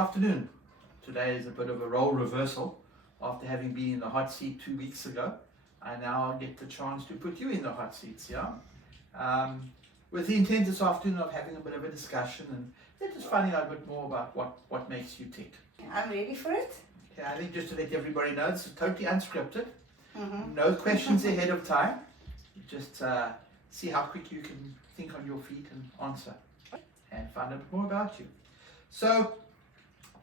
afternoon. Today is a bit of a role reversal. After having been in the hot seat 2 weeks ago, I now get the chance to put you in the hot seat, with the intent this afternoon of having a bit of a discussion and just finding out a bit more about what makes you tick. I'm ready for it. Okay, I think just to let everybody know, it's totally unscripted. Mm-hmm. No questions ahead of time. Just see how quick you can think on your feet and answer and find out more about you. So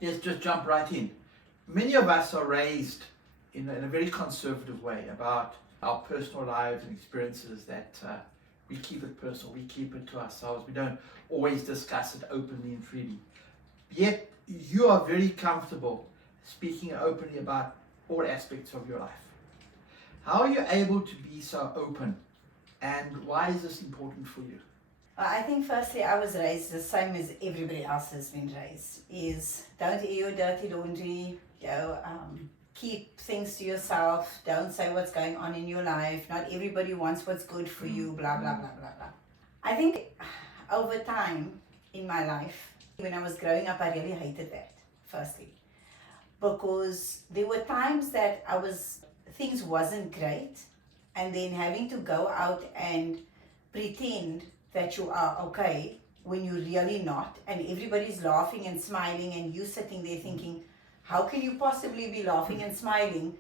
let's just jump right in. Many of us are raised in a very conservative way about our personal lives and experiences, that we keep it personal, we keep it to ourselves, we don't always discuss it openly and freely. Yet you are very comfortable speaking openly about all aspects of your life. How are you able to be so open, and why is this important for you? I think firstly I was raised the same as everybody else has been raised, is don't air your dirty laundry, keep things to yourself, don't say what's going on in your life, not everybody wants what's good for you, blah blah blah blah blah. I think over time in my life, when I was growing up, I really hated that, firstly, because there were times that things wasn't great, and then having to go out and pretend that you are okay when you're really not, and everybody's laughing and smiling, and you sitting there thinking, how can you possibly be laughing and smiling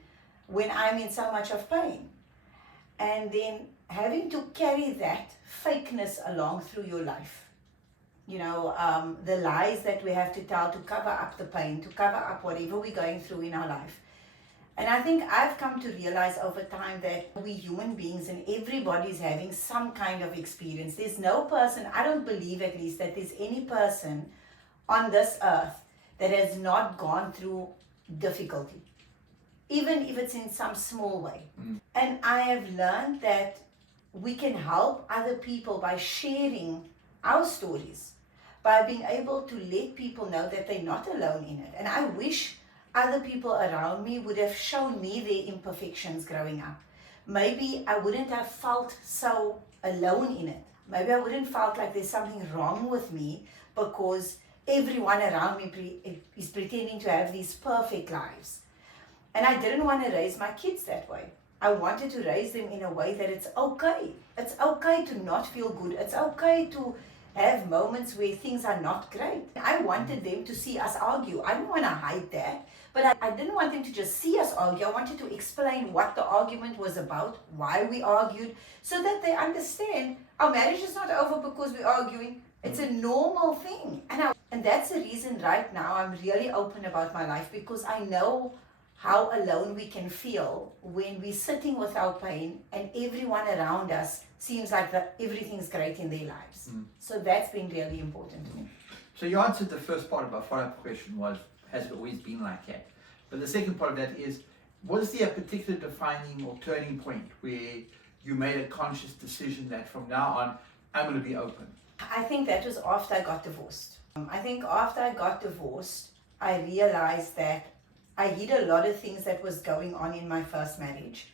when I'm in so much of pain? And then having to carry that fakeness along through your life. The lies that we have to tell to cover up the pain, to cover up whatever we're going through in our life. And I think I've come to realize over time that we human beings, and everybody's having some kind of experience. There's no person, I don't believe at least, that there's any person on this earth that has not gone through difficulty, even if it's in some small way. And I have learned that we can help other people by sharing our stories, by being able to let people know that they're not alone in it. And I wish other people around me would have shown me their imperfections growing up. Maybe I wouldn't have felt so alone in it. Maybe I wouldn't felt like there's something wrong with me, because everyone around me is pretending to have these perfect lives. And I didn't want to raise my kids that way. I wanted to raise them in a way that it's okay. It's okay to not feel good. It's okay to have moments where things are not great. I wanted them to see us argue. I didn't want to hide that, but I didn't want them to just see us argue. I wanted to explain what the argument was about, why we argued, so that they understand our marriage is not over because we're arguing. It's a normal thing. And that's the reason right now I'm really open about my life, because I know how alone we can feel when we're sitting with our pain and everyone around us seems like that everything's great in their lives. So that's been really important to me. So you answered the first part of my follow-up question was, has it always been like that? But the second part of that is, was there a particular defining or turning point where you made a conscious decision that from now on, I'm going to be open? I think that was after I got divorced. I think after I got divorced, I realized that I hid a lot of things that was going on in my first marriage.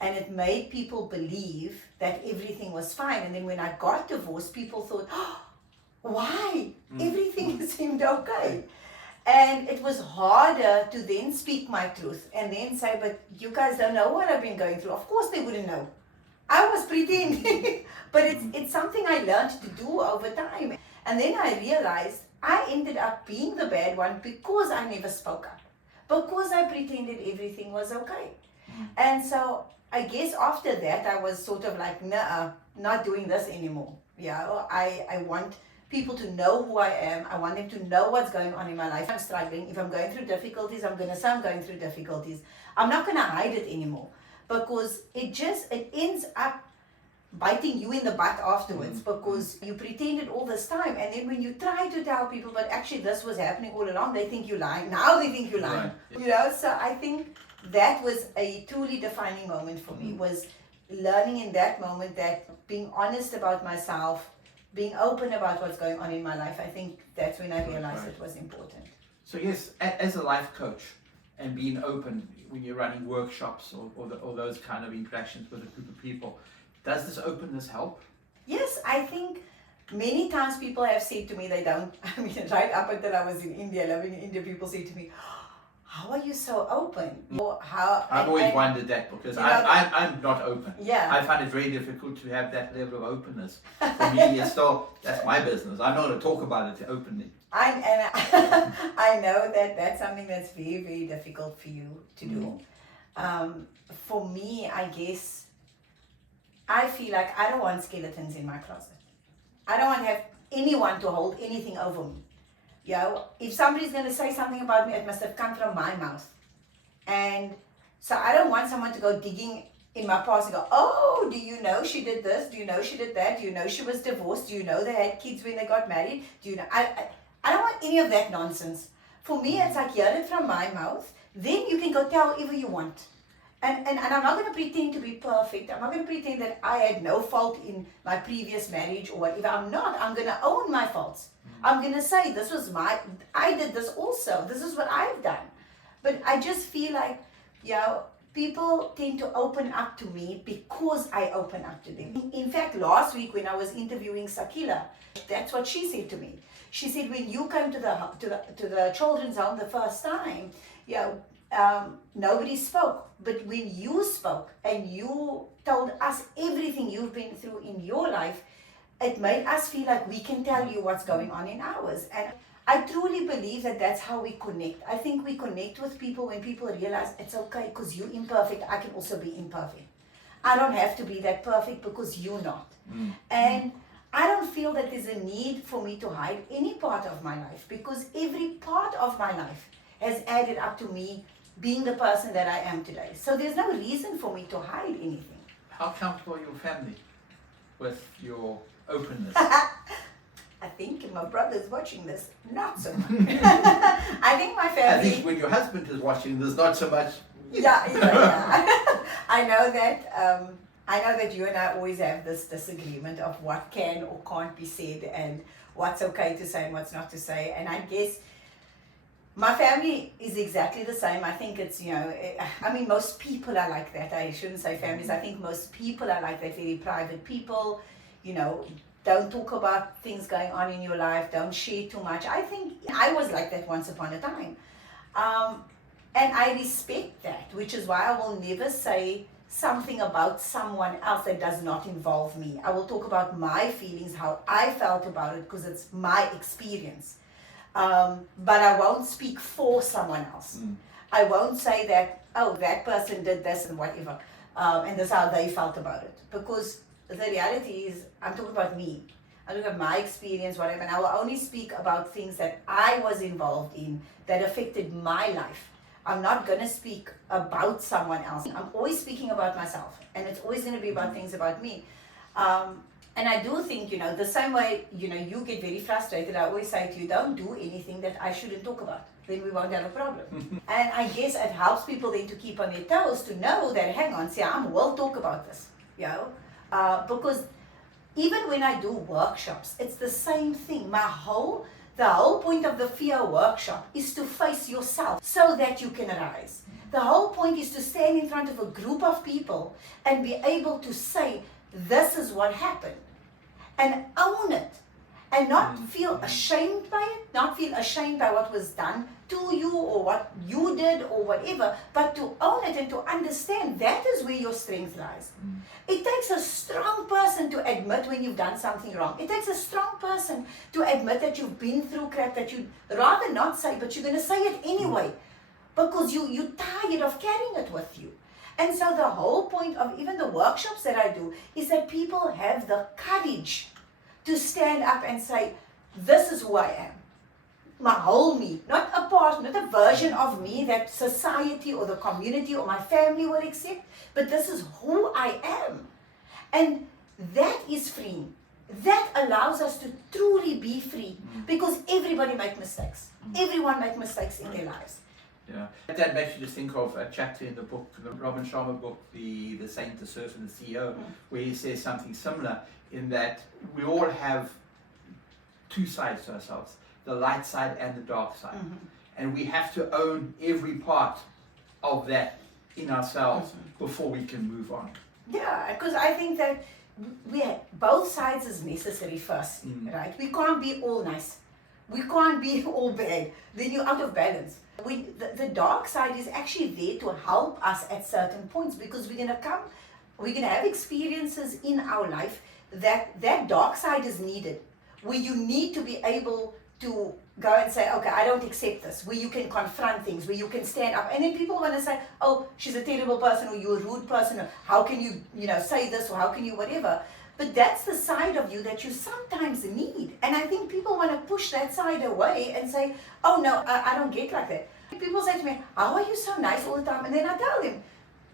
And it made people believe that everything was fine. And then when I got divorced, people thought, oh, why? Everything seemed okay. And it was harder to then speak my truth and then say, but you guys don't know what I've been going through. Of course they wouldn't know. I was pretending. But it's something I learned to do over time. And then I realized I ended up being the bad one because I never spoke up. Because I pretended everything was okay. And so I guess after that, I was sort of like, nah, not doing this anymore. I want people to know who I am. I want them to know what's going on in my life. I'm struggling. If I'm going through difficulties, I'm going to say I'm going through difficulties. I'm not going to hide it anymore, because it ends up biting you in the butt afterwards, because you pretended all this time, and then when you try to tell people, but actually this was happening all along, they think you're lying. Now they think you're lying. Right. So I think that was a truly defining moment for me, was learning in that moment that being honest about myself, being open about what's going on in my life, I think that's when I realized it was important. So yes, as a life coach, and being open when you're running workshops or those kind of interactions with a group of people, does this openness help? Yes, I think Many times people have said to me they don't, I mean, right up until I was in India, living in India, people say to me, how are you so open? Or how, I've always wondered that because I'm not open. Yeah. I find it very difficult to have that level of openness. For me, it's still, that's my business. I'm not going to talk about it openly. I know that that's something that's very, very difficult for you to do. For me, I guess, I feel like I don't want skeletons in my closet. I don't want to have anyone to hold anything over me. You know, if somebody's going to say something about me, it must have come from my mouth. And so I don't want someone to go digging in my past and go, oh, do you know she did this? Do you know she did that? Do you know she was divorced? Do you know they had kids when they got married? Do you know? I don't want any of that nonsense. For me, it's like, hear it from my mouth. Then you can go tell whatever you want. And I'm not going to pretend to be perfect. I'm not going to pretend that I had no fault in my previous marriage or whatever. I'm not. I'm going to own my faults. I'm going to say, I did this also. This is what I've done. But I just feel like, people tend to open up to me because I open up to them. In fact, last week when I was interviewing Sakila, that's what she said to me. She said, when you came to the children's home the first time, nobody spoke. But when you spoke and you told us everything you've been through in your life, it made us feel like we can tell you what's going on in ours. And I truly believe that that's how we connect. I think we connect with people when people realize it's okay because you're imperfect, I can also be imperfect. I don't have to be that perfect because you're not. And I don't feel that there's a need for me to hide any part of my life because every part of my life has added up to me being the person that I am today. So there's no reason for me to hide anything. How comfortable are your family with your openness? I think my brother's watching this, not so much. I think my family... I think when your husband is watching this, not so much. Yeah. I know that you and I always have this disagreement of what can or can't be said and what's okay to say and what's not to say. And I guess my family is exactly the same. I think it's, most people are like that. I shouldn't say families. I think most people are like that, very private people, don't talk about things going on in your life, don't share too much. I think I was like that once upon a time. And I respect that, which is why I will never say something about someone else that does not involve me. I will talk about my feelings, how I felt about it, because it's my experience. But I won't speak for someone else. I won't say that, oh, that person did this and whatever, and that's how they felt about it. Because the reality is, I'm talking about me. I'm talking about my experience, whatever, and I will only speak about things that I was involved in that affected my life. I'm not going to speak about someone else. I'm always speaking about myself, and it's always going to be about things about me. And I do think, the same way, you get very frustrated, I always say to you, don't do anything that I shouldn't talk about. Then we won't have a problem. And I guess it helps people then to keep on their toes, to know that, hang on, Sehaam will talk about this, because even when I do workshops, it's the same thing. The whole point of the fear workshop is to face yourself so that you can rise. The whole point is to stand in front of a group of people and be able to say, this is what happened, and own it, and not feel ashamed by it, not feel ashamed by what was done to you or what you did or whatever, but to own it and to understand that is where your strength lies. It takes a strong person to admit when you've done something wrong. It takes a strong person to admit that you've been through crap that you'd rather not say, but you're going to say it anyway because you're tired of carrying it with you. And so the whole point of even the workshops that I do is that people have the courage to stand up and say, this is who I am. My whole me, not a part, not a version of me that society or the community or my family will accept, but this is who I am. And that is freeing. That allows us to truly be free because everybody makes mistakes. Everyone makes mistakes in their lives. Yeah, that makes you just think of a chapter in the book, the Robin Sharma book, the Saint, the Surfer, and the CEO, where he says something similar in that we all have two sides to ourselves, the light side and the dark side. And we have to own every part of that in ourselves before we can move on. Yeah, because I think that both sides is necessary first, right? We can't be all nice. We can't be all bad. Then you're out of balance. The dark side is actually there to help us at certain points, because we're gonna have experiences in our life that dark side is needed, where you need to be able to go and say, okay, I don't accept this, where you can confront things, where you can stand up. And then people want to say, oh, she's a terrible person, or you're a rude person, or how can you say this, or how can you whatever. But that's the side of you that you sometimes need. And I think people want to push that side away and say, oh no, I don't get like that. People say to me, how are you so nice all the time? And then I tell them,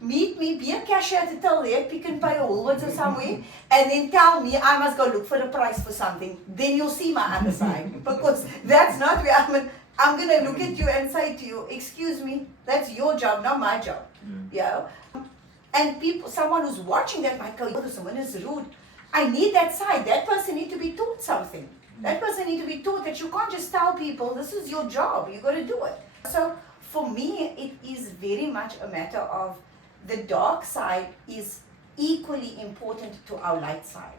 meet me, be a cashier at a till there, Pick n Pay or Woolworths or somewhere, and then tell me I must go look for a price for something. Then you'll see my other side. Because that's not where I'm going to look at you and say to you, excuse me, that's your job, not my job. You know? And someone who's watching that might go, oh, this woman is rude. I need that side. That person needs to be taught something. That person needs to be taught that you can't just tell people, this is your job, you got to do it. So for me, it is very much a matter of the dark side is equally important to our light side.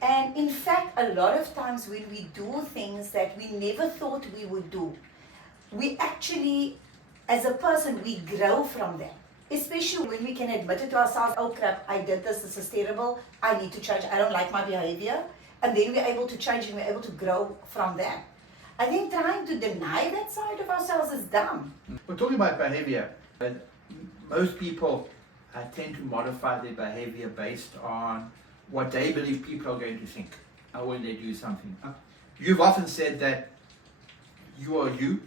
And in fact, a lot of times when we do things that we never thought we would do, we actually, as a person, we grow from them. Especially when we can admit it to ourselves, oh crap, I did this is terrible, I need to change, I don't like my behavior. And then we're able to change and we're able to grow from that. I think trying to deny that side of ourselves is dumb. We're talking about behavior. Most people tend to modify their behavior based on what they believe people are going to think when they do something. You've often said that you are you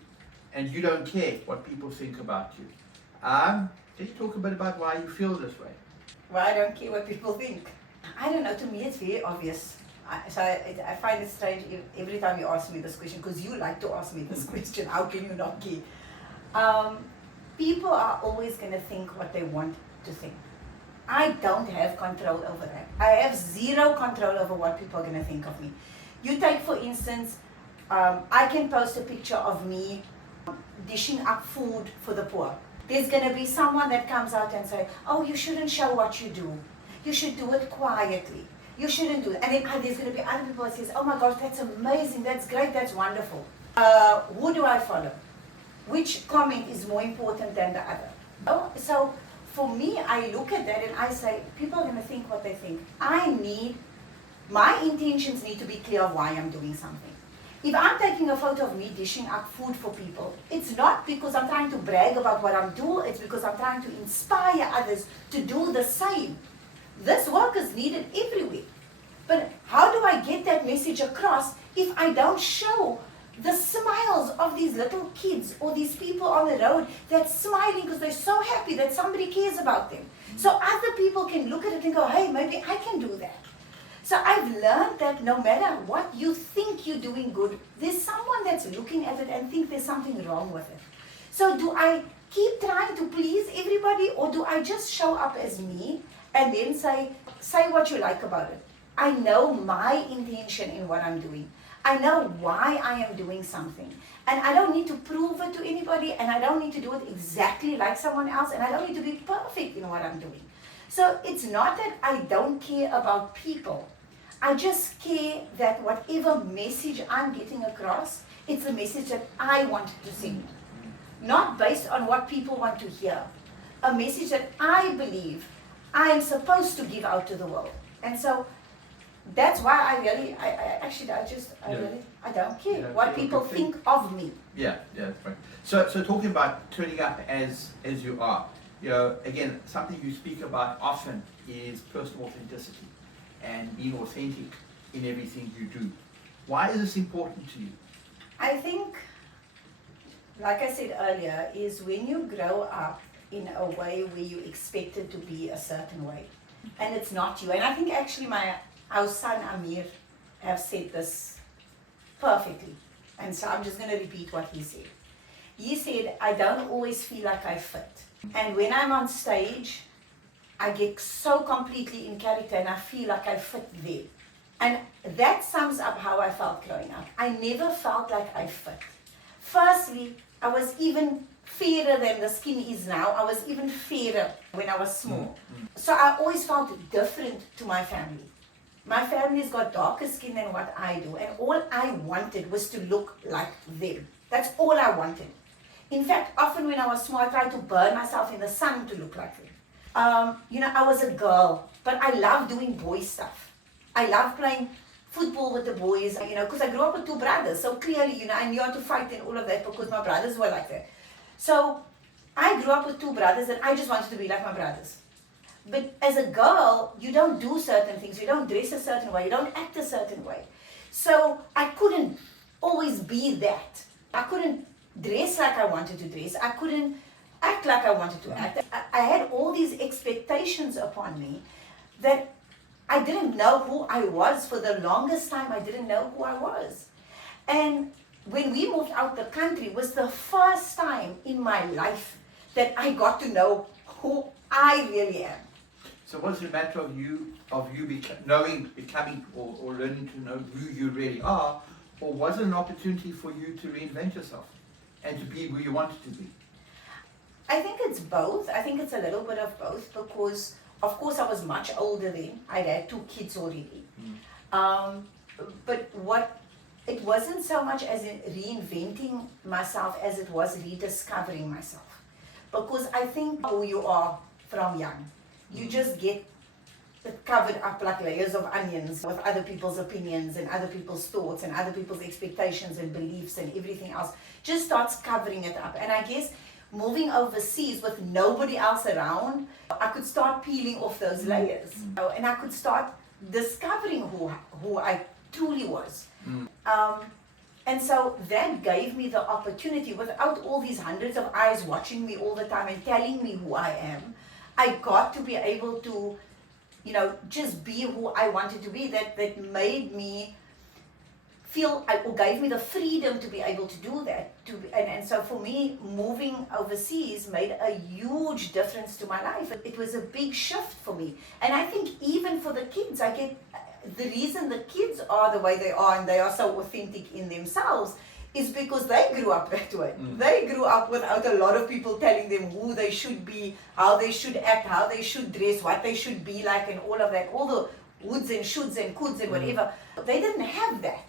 and you don't care what people think about you. Can you talk a bit about why you feel this way? Why I don't care what people think? I don't know, to me it's very obvious. I find it strange every time you ask me this question, because you like to ask me this question, how can you not care? People are always going to think what they want to think. I don't have control over that. I have zero control over what people are going to think of me. You take, for instance, I can post a picture of me dishing up food for the poor. There's going to be someone that comes out and say, oh, you shouldn't show what you do. You should do it quietly. You shouldn't do it. And then there's going to be other people that says, oh my gosh, that's amazing, that's great, that's wonderful. Who do I follow? Which comment is more important than the other? Oh, so for me, I look at that and I say, people are going to think what they think. My intentions need to be clear of why I'm doing something. If I'm taking a photo of me dishing up food for people, it's not because I'm trying to brag about what I'm doing, it's because I'm trying to inspire others to do the same. This work is needed everywhere. But how do I get that message across if I don't show the smiles of these little kids or these people on the road that's smiling because they're so happy that somebody cares about them? So other people can look at it and go, hey, maybe I can do that. So I've learned that no matter what you think you're doing good, there's someone that's looking at it and think there's something wrong with it. So do I keep trying to please everybody, or do I just show up as me and then say what you like about it? I know my intention in what I'm doing. I know why I am doing something. And I don't need to prove it to anybody, and I don't need to do it exactly like someone else, and I don't need to be perfect in what I'm doing. So it's not that I don't care about people. I just care that whatever message I'm getting across, it's a message that I want to send. Not based on what people want to hear. A message that I believe I am supposed to give out to the world. And so that's why I don't care what people think of me. Yeah, that's right. So talking about turning up as you are, again, something you speak about often is personal authenticity and being authentic in everything you do. Why is this important to you? I think, like I said earlier, is when you grow up in a way where you expect it to be a certain way, and it's not you. And I think actually our son Amir have said this perfectly, and so I'm just going to repeat what he said. He said, I don't always feel like I fit, and when I'm on stage I get so completely in character and I feel like I fit there. And that sums up how I felt growing up. I never felt like I fit. Firstly, I was even fairer than the skin is now. I was even fairer when I was small. So I always felt different to my family. My family's got darker skin than what I do, and all I wanted was to look like them. That's all I wanted. In fact, often when I was small, I tried to burn myself in the sun to look like them. I was a girl, but I loved doing boy stuff. I loved playing football with the boys, because I grew up with two brothers. So clearly, I knew how to fight and all of that because my brothers were like that. So I grew up with two brothers and I just wanted to be like my brothers. But as a girl, you don't do certain things. You don't dress a certain way. You don't act a certain way. So I couldn't always be that. I couldn't dress like I wanted to dress. I couldn't act like I wanted to act. I had all these expectations upon me that I didn't know who I was. For the longest time, I didn't know who I was. And when we moved out the country, was the first time in my life that I got to know who I really am. So was it a matter of you becoming or learning to know who you really are, or was it an opportunity for you to reinvent yourself and to be who you wanted to be? I think it's both. I think it's a little bit of both because, of course, I was much older then. I had 2 kids already. But it wasn't so much as in reinventing myself as it was rediscovering myself. Because I think who you are from young, you just get covered up like layers of onions with other people's opinions and other people's thoughts and other people's expectations and beliefs and everything else. Just starts covering it up. And I guess moving overseas with nobody else around, I could start peeling off those layers. And I could start discovering who I truly was. And so that gave me the opportunity, without all these hundreds of eyes watching me all the time and telling me who I am, I got to be able to, just be who I wanted to be. That made me feel, or gave me the freedom to be able to do that. And so for me, moving overseas made a huge difference to my life. It was a big shift for me. And I think even for the kids, the reason the kids are the way they are and they are so authentic in themselves is because they grew up that way. They grew up without a lot of people telling them who they should be, how they should act, how they should dress, what they should be like, and all of that, all the woulds and shoulds and coulds and whatever. They didn't have that.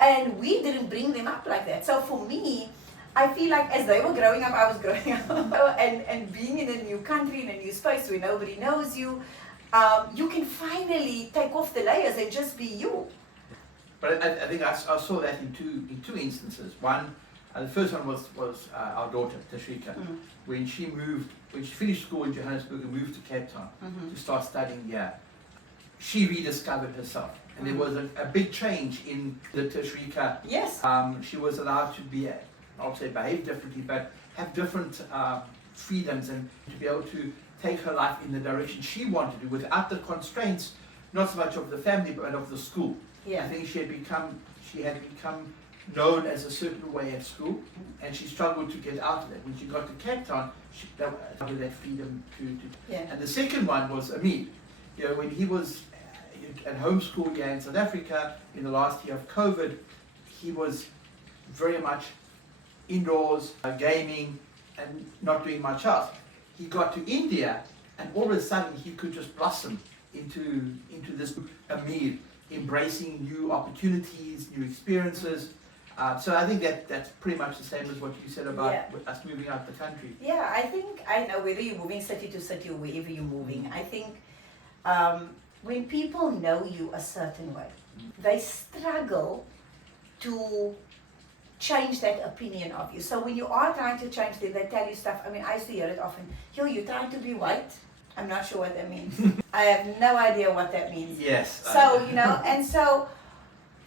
And we didn't bring them up like that. So for me, I feel like as they were growing up, I was growing up. and being in a new country, in a new space where nobody knows you, you can finally take off the layers and just be you. But I think I saw that in two instances. One, the first one was our daughter, Tashrika, when she finished school in Johannesburg and moved to Cape Town to start studying here. She rediscovered herself. And there was a big change in the Tashrika. Yes. She was allowed to be, I'll say behave differently, but have different freedoms and to be able to take her life in the direction she wanted to without the constraints, not so much of the family, but of the school. Yeah. I think she had become known as a certain way at school, and she struggled to get out of that. When she got to Cape Town, she had that freedom to. Yeah. And the second one was Amir. When he was at home school here in South Africa in the last year of COVID, he was very much indoors, gaming, and not doing much else. He got to India, and all of a sudden he could just blossom into this Amir, embracing new opportunities, new experiences. So I think that's pretty much the same as what you said about us moving out the country. Yeah, I know whether you're moving city to city or wherever you're moving, I think when people know you a certain way, they struggle to change that opinion of you. So when you are trying to change them, they tell you stuff. I mean, I used to hear it often. You're trying to be white? I'm not sure what that means. I have no idea what that means. Yes. So, and so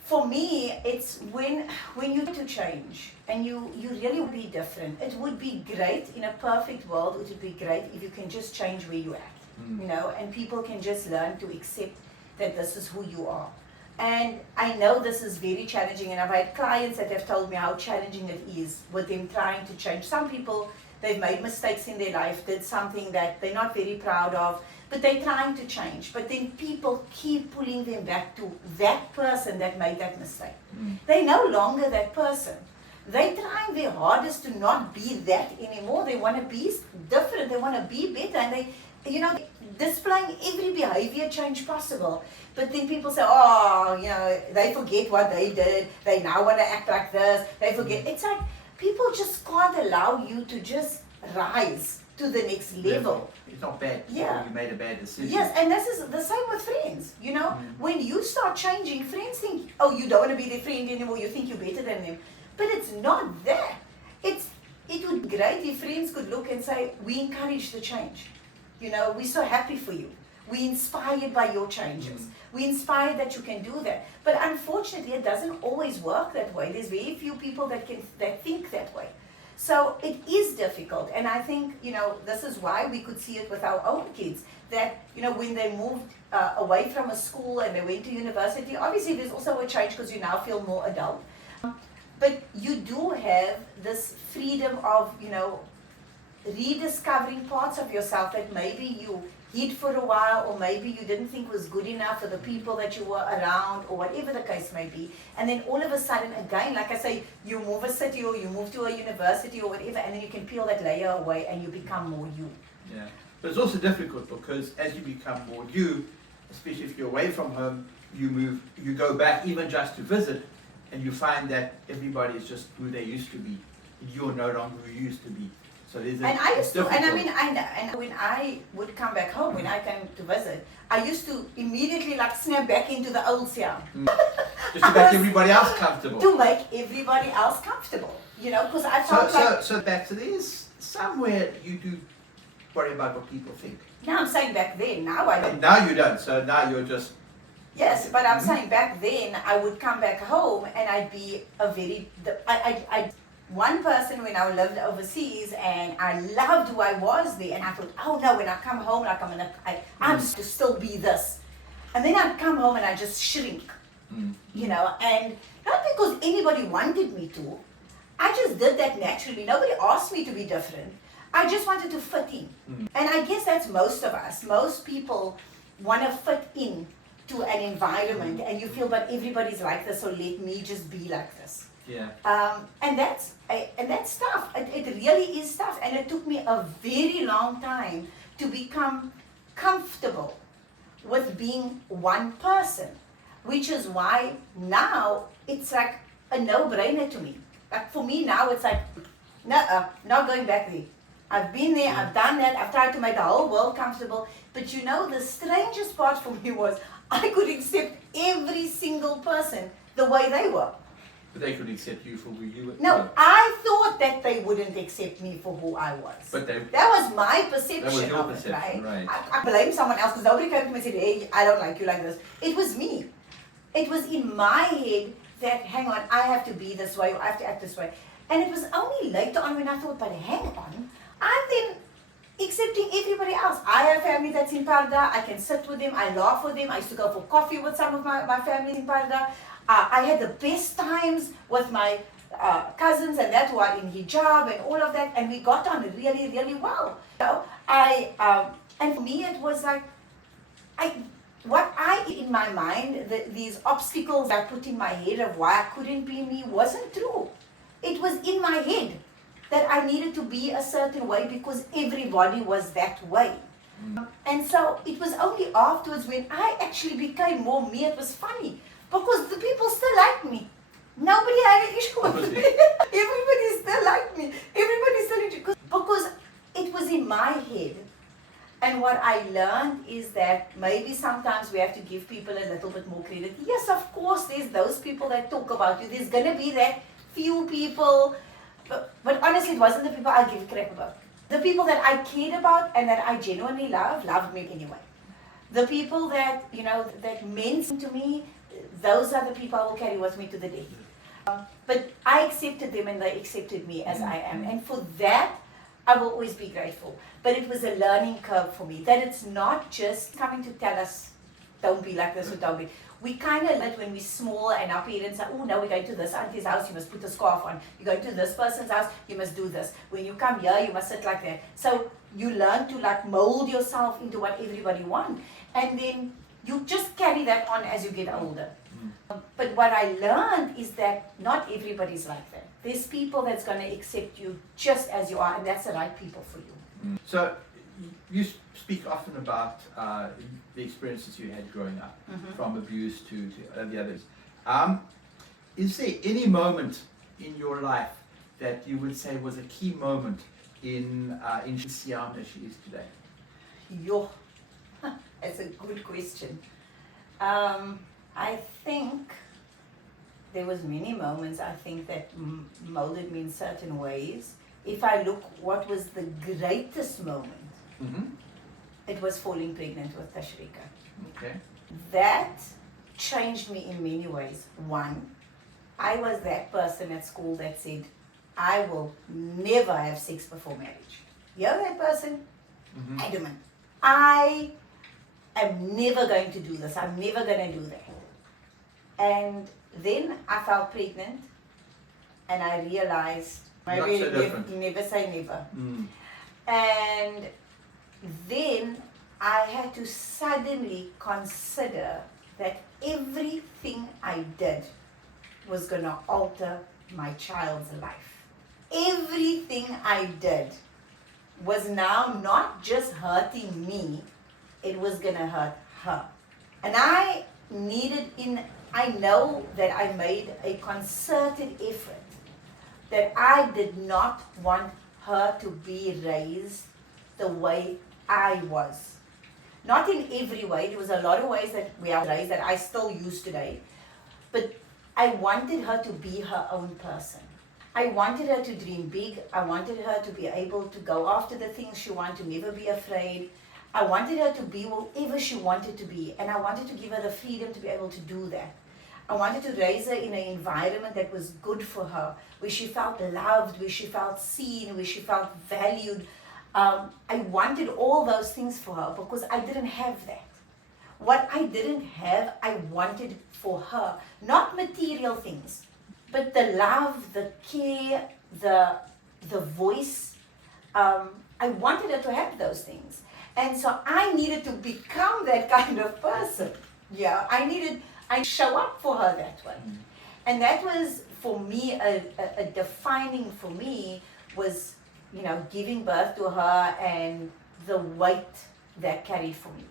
for me, it's when you to change and you really be different. It would be great in a perfect world. It would be great if you can just change where you're at, and people can just learn to accept that this is who you are. And I know this is very challenging, and I've had clients that have told me how challenging it is with them trying to change. Some people, they've made mistakes in their life, did something that they're not very proud of, but they're trying to change. But then people keep pulling them back to that person that made that mistake. They're no longer that person. They're trying their hardest to not be that anymore. They want to be different. They want to be better. And displaying every behavior change possible. But then people say, oh, you know, they forget what they did. They now want to act like this. They forget. It's like people just can't allow you to just rise to the next level. It's not bad. Yeah. You made a bad decision. Yes, and this is the same with friends. You know, when you start changing, friends think, oh, you don't want to be their friend anymore. You think you're better than them. But it's not that. It would be great if friends could look and say, we encourage the change. You know, we're so happy for you. We're inspired by your changes. We're inspired that you can do that. But unfortunately, it doesn't always work that way. There's very few people that think that way. So it is difficult. And I think, you know, this is why we could see it with our own kids. That, you know, when they moved away from a school and they went to university, obviously there's also a change because you now feel more adult. But you do have this freedom of, you know, rediscovering parts of yourself that maybe you hid for a while, or maybe you didn't think was good enough for the people that you were around, or whatever the case may be. And then all of a sudden, again, like I say, you move a city or you move to a university or whatever, and then you can peel that layer away and you become more you. Yeah, but it's also difficult because as you become more you, especially if you're away from home, you go back even just to visit, and you find that everybody is just who they used to be. You're no longer who you used to be. So there's and I used to, and I mean, and when I would come back home, when I came to visit, I used to immediately like snap back into the old Sehaam. Just to make everybody else comfortable. To make everybody else comfortable, you know, because I felt So back to this, somewhere you do worry about what people think. No, I'm saying back then. Now I don't. And now you don't. So now you're just. Yes, but I'm saying back then I would come back home and I'd be a very. One person when I lived overseas, and I loved who I was there, and I thought, oh no, when I come home, like I'm just to still be this, and then I'd come home and I just shrink, you know, and not because anybody wanted me to, I just did that naturally. Nobody asked me to be different. I just wanted to fit in, and I guess that's most of us. Most people want to fit in to an environment, and you feel, but everybody's like this, so let me just be like this. Yeah. And that's tough. It really is tough, and it took me a very long time to become comfortable with being one person, which is why now it's like a no-brainer to me. Like for me now, it's like, no, not going back there. I've been there, I've done that, I've tried to make the whole world comfortable. But you know, the strangest part for me was I could accept every single person the way they were. But they could accept you for who you were. No, I thought that they wouldn't accept me for who I was. But that was my perception. That was your of perception, it, right? right. I blame someone else because nobody came to me and said, hey, I don't like you like this. It was me. It was in my head that, hang on, I have to be this way or I have to act this way. And it was only later on when I thought, but hang on, I'm then accepting everybody else. I have family that's in Parda. I can sit with them. I laugh with them. I used to go for coffee with some of my family in Parda. I had the best times with my cousins and that who are in hijab and all of that, and we got on really, really well. So and for me it was like, in my mind, these obstacles I put in my head of why I couldn't be me wasn't true. It was in my head that I needed to be a certain way because everybody was that way. And so it was only afterwards when I actually became more me, it was funny. Because the people still like me. Nobody had an issue with me. Everybody still liked me. Everybody still liked me. Because it was in my head. And what I learned is that maybe sometimes we have to give people a little bit more credit. Yes, of course, there's those people that talk about you. There's going to be that few people. But honestly, it wasn't the people I give a crap about. The people that I cared about and that I genuinely loved me anyway. The people that, you know, that meant to me, those are the people I will carry with me to the day. But I accepted them and they accepted me as I am. And for that, I will always be grateful. But it was a learning curve for me. That it's not just coming to tell us, don't be like this or don't be. We kind of let when we're small and our parents say, oh no, we're going to this auntie's house, you must put a scarf on. You're going to this person's house, you must do this. When you come here, you must sit like that. So you learn to like mold yourself into what everybody wants. And then you just carry that on as you get older. But what I learned is that not everybody's like that. There's people that's going to accept you just as you are, and that's the right people for you. So you speak often about the experiences you had growing up, from abuse to the others. Is there any moment in your life that you would say was a key moment in Sehaam as she is today? Yo, that's a good question. I think there was many moments I think that molded me in certain ways. If I look, what was the greatest moment? It was falling pregnant with Tashrika. Okay. That changed me in many ways. One, I was that person at school that said, I will never have sex before marriage. You're that person? Adamant. I am never going to do this. I'm never going to do that. And then I felt pregnant and I realized, maybe never say never. And then I had to suddenly consider that everything I did was going to alter my child's life. Everything I did was now not just hurting me, it was going to hurt her. And I know that I made a concerted effort that I did not want her to be raised the way I was. Not in every way. There was a lot of ways that we are raised that I still use today. But I wanted her to be her own person. I wanted her to dream big. I wanted her to be able to go after the things she wanted, to never be afraid. I wanted her to be whatever she wanted to be. And I wanted to give her the freedom to be able to do that. I wanted to raise her in an environment that was good for her, where she felt loved, where she felt seen, where she felt valued. I wanted all those things for her because I didn't have that. What I didn't have, I wanted for her. Not material things, but the love, the care, the voice. I wanted her to have those things. And so I needed to become that kind of person. Yeah, I show up for her that way. And that was, for me, a defining for me was, giving birth to her and the weight that carried for me.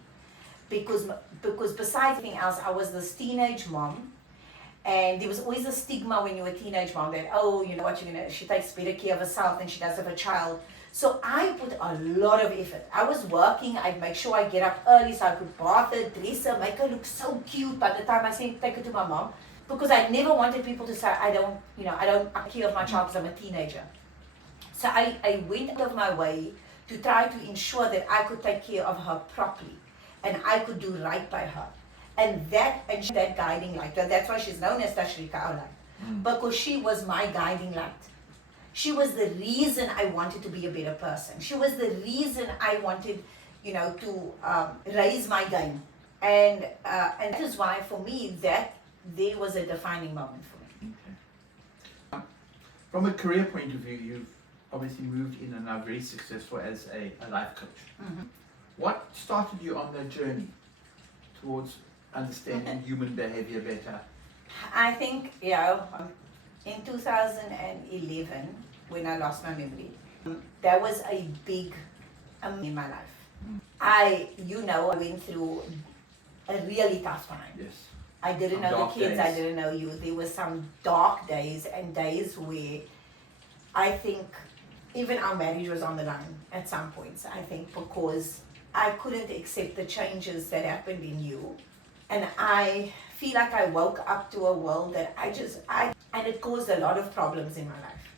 Because besides anything else, I was this teenage mom. And there was always a stigma when you were a teenage mom that, she takes better care of herself than she does of her child. So I put a lot of effort. I was working, I'd make sure I get up early so I could bath her, dress her, make her look so cute by the time I take her to my mom. Because I never wanted people to say, I don't take care of my child because I'm a teenager. So I went out of my way to try to ensure that I could take care of her properly. And I could do right by her. And that guiding light. That's why she's known as Tashrika Aulad. Because she was my guiding light. She was the reason I wanted to be a better person. She was the reason I wanted, to raise my game. And that is why, for me, that there was a defining moment for me. Okay. From a career point of view, you've obviously moved in and are very successful as a life coach. What started you on the journey towards understanding human behavior better? I think, in 2011, when I lost my memory, that was a big in my life. I went through a really tough time. Yes. I didn't know the kids, I didn't know you. There were some dark days and days where I think even our marriage was on the line at some points, I think, because I couldn't accept the changes that happened in you. And I feel like I woke up to a world that and it caused a lot of problems in my life.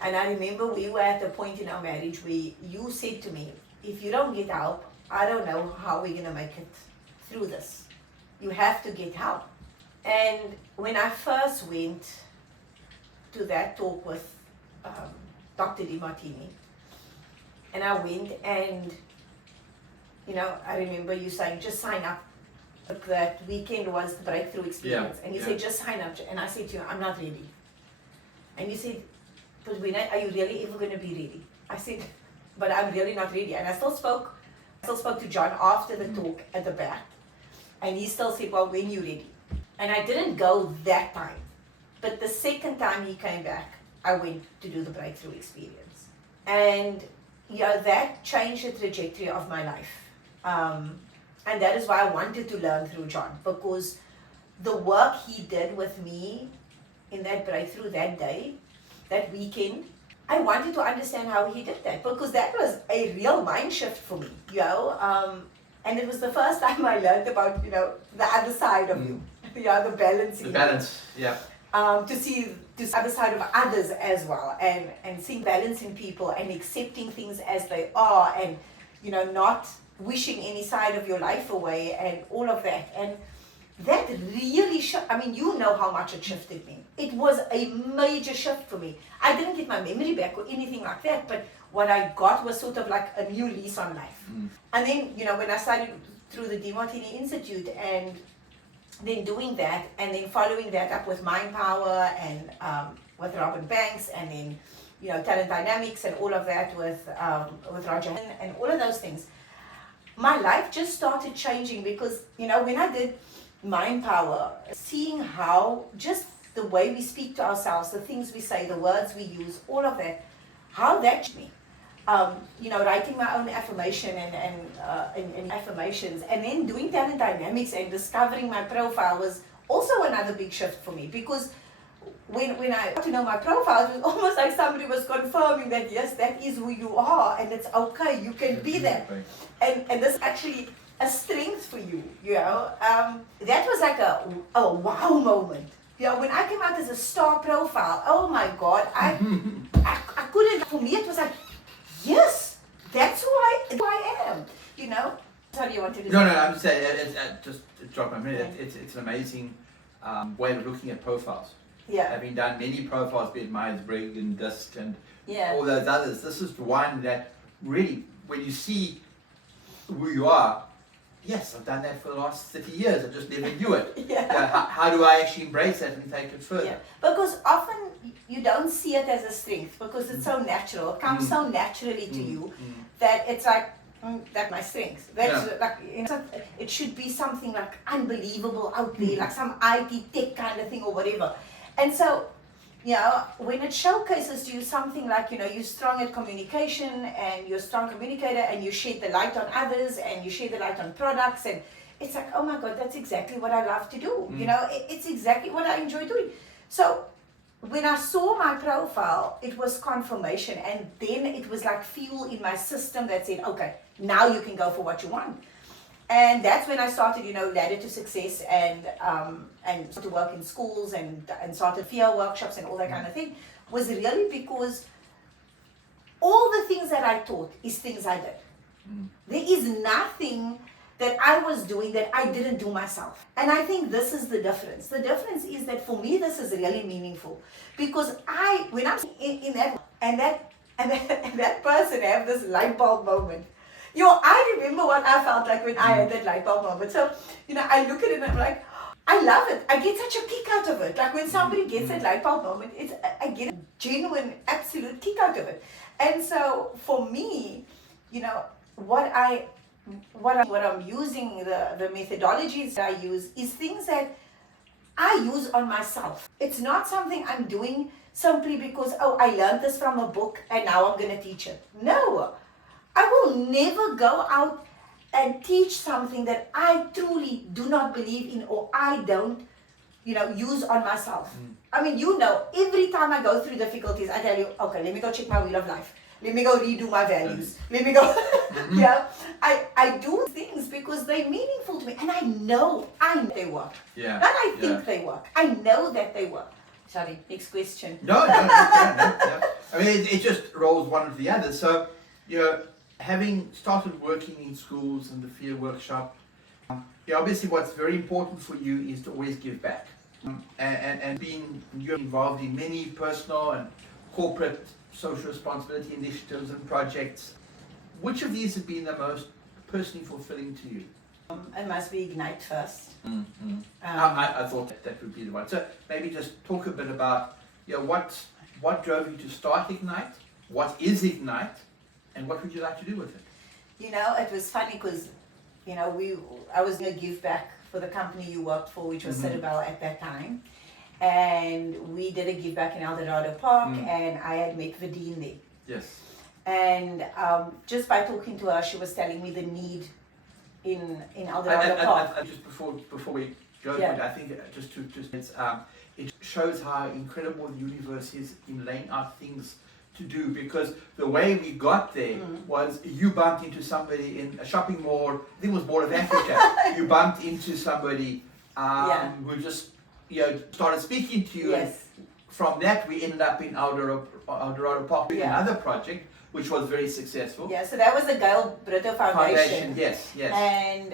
And I remember we were at a point in our marriage where you said to me, if you don't get help, I don't know how we're going to make it through this. You have to get help. And when I first went to that talk with Dr. DiMartini, and I went and, I remember you saying, just sign up. That weekend was the breakthrough experience. And you said, just sign up. And I said to you, I'm not ready. And you said, but when are you really ever going to be ready? I said, but I'm really not ready. And I still spoke to John after the talk at the back. And he still said, well, when you ready? And I didn't go that time. But the second time he came back, I went to do the breakthrough experience. And that changed the trajectory of my life. And that is why I wanted to learn through John, because the work he did with me in that breakthrough that day, that weekend, I wanted to understand how he did that, because that was a real mind shift for me, and it was the first time I learned about, the other side of you, the balancing. The balance, yeah. To see the other side of others as well, and seeing balance in people and accepting things as they are, and not wishing any side of your life away and all of that. And that really you know how much it shifted me. It was a major shift for me. I didn't get my memory back or anything like that, but what I got was sort of like a new lease on life. And then, when I studied through the DeMartini Institute, and then doing that, and then following that up with Mind Power and with Robin Banks, and then Talent Dynamics and all of that with Roger and all of those things, my life just started changing, because when I did Mind Power, seeing how just the way we speak to ourselves, the things we say, the words we use, all of that, how that changed me. Writing my own affirmation and affirmations, and then doing Talent Dynamics and discovering my profile was also another big shift for me, because when I got to know my profile, it was almost like somebody was confirming that yes, that is who you are, and it's okay, you can be that, and this is actually a strength for you. That was like a wow moment. When I came out as a star profile, oh my God, I couldn't. For me, it was like, yes, that's who I am. Sorry, you wanted to say? No, I'm just saying, just to drop my minute, it's an amazing way of looking at profiles. Yeah. Having done many profiles, be it Myers-Briggs and DISC and Yeah. all those others, this is the one that really, when you see who you are, yes, I've done that for the last 30 years, I just never knew it. How do I actually embrace that and take it further? Yeah. Because often you don't see it as a strength, because it's so natural, it comes so naturally to you, that it's like, that's my strength. That's it should be something like unbelievable out there, like some IT tech kind of thing or whatever. And so, when it showcases to you something like, you're strong at communication, and you're a strong communicator, and you shed the light on others, and you shed the light on products, and it's like, oh my God, that's exactly what I love to do. It's exactly what I enjoy doing. So when I saw my profile, it was confirmation, and then it was like fuel in my system that said, okay, now you can go for what you want. And that's when I started, Ladder to Success, and to work in schools, and started fear workshops and all that kind of thing, was really because all the things that I taught is things I did. There is nothing that I was doing that I didn't do myself. And I think this is the difference. The difference is that for me, this is really meaningful, because when I'm in that, and that person have this light bulb moment. I remember what I felt like when I had that light bulb moment. So, I look at it and I'm like, I love it. I get such a kick out of it. Like when somebody gets that light bulb moment, I get a genuine, absolute kick out of it. And so for me, what I'm using, the methodologies that I use, is things that I use on myself. It's not something I'm doing simply because, I learned this from a book and now I'm going to teach it. No. I will never go out and teach something that I truly do not believe in, or I don't, use on myself. I mean, every time I go through difficulties, I tell you, okay, let me go check my wheel of life. Let me go redo my values. Let me go, I do things because they're meaningful to me, and I know they work. Yeah. Not I think they work. I know that they work. Sorry, next question. No. I mean, it just rolls one of the other. So, having started working in schools and the fear workshop, obviously what's very important for you is to always give back. And being involved in many personal and corporate social responsibility initiatives and projects, which of these have been the most personally fulfilling to you? It must be Ignite first. I thought that would be the one. So maybe just talk a bit about what drove you to start Ignite, what is Ignite, and what would you like to do with it? It was funny because, I was going to give back for the company you worked for, which was Citadel at that time. And we did a give back in Eldorado Park, and I had met Vadine there. Yes. And just by talking to her, she was telling me the need in Eldorado Park. And just before we go, Yeah. I think it shows how incredible the universe is in laying out things to do, because the way we got there was you bumped into somebody in a shopping mall. I think it was Mall of Africa. You bumped into somebody who just started speaking to you. Yes. And from that, we ended up in Eldorado Park doing another project, which was very successful. Yeah, so that was the Gail Brito Foundation. Yes. And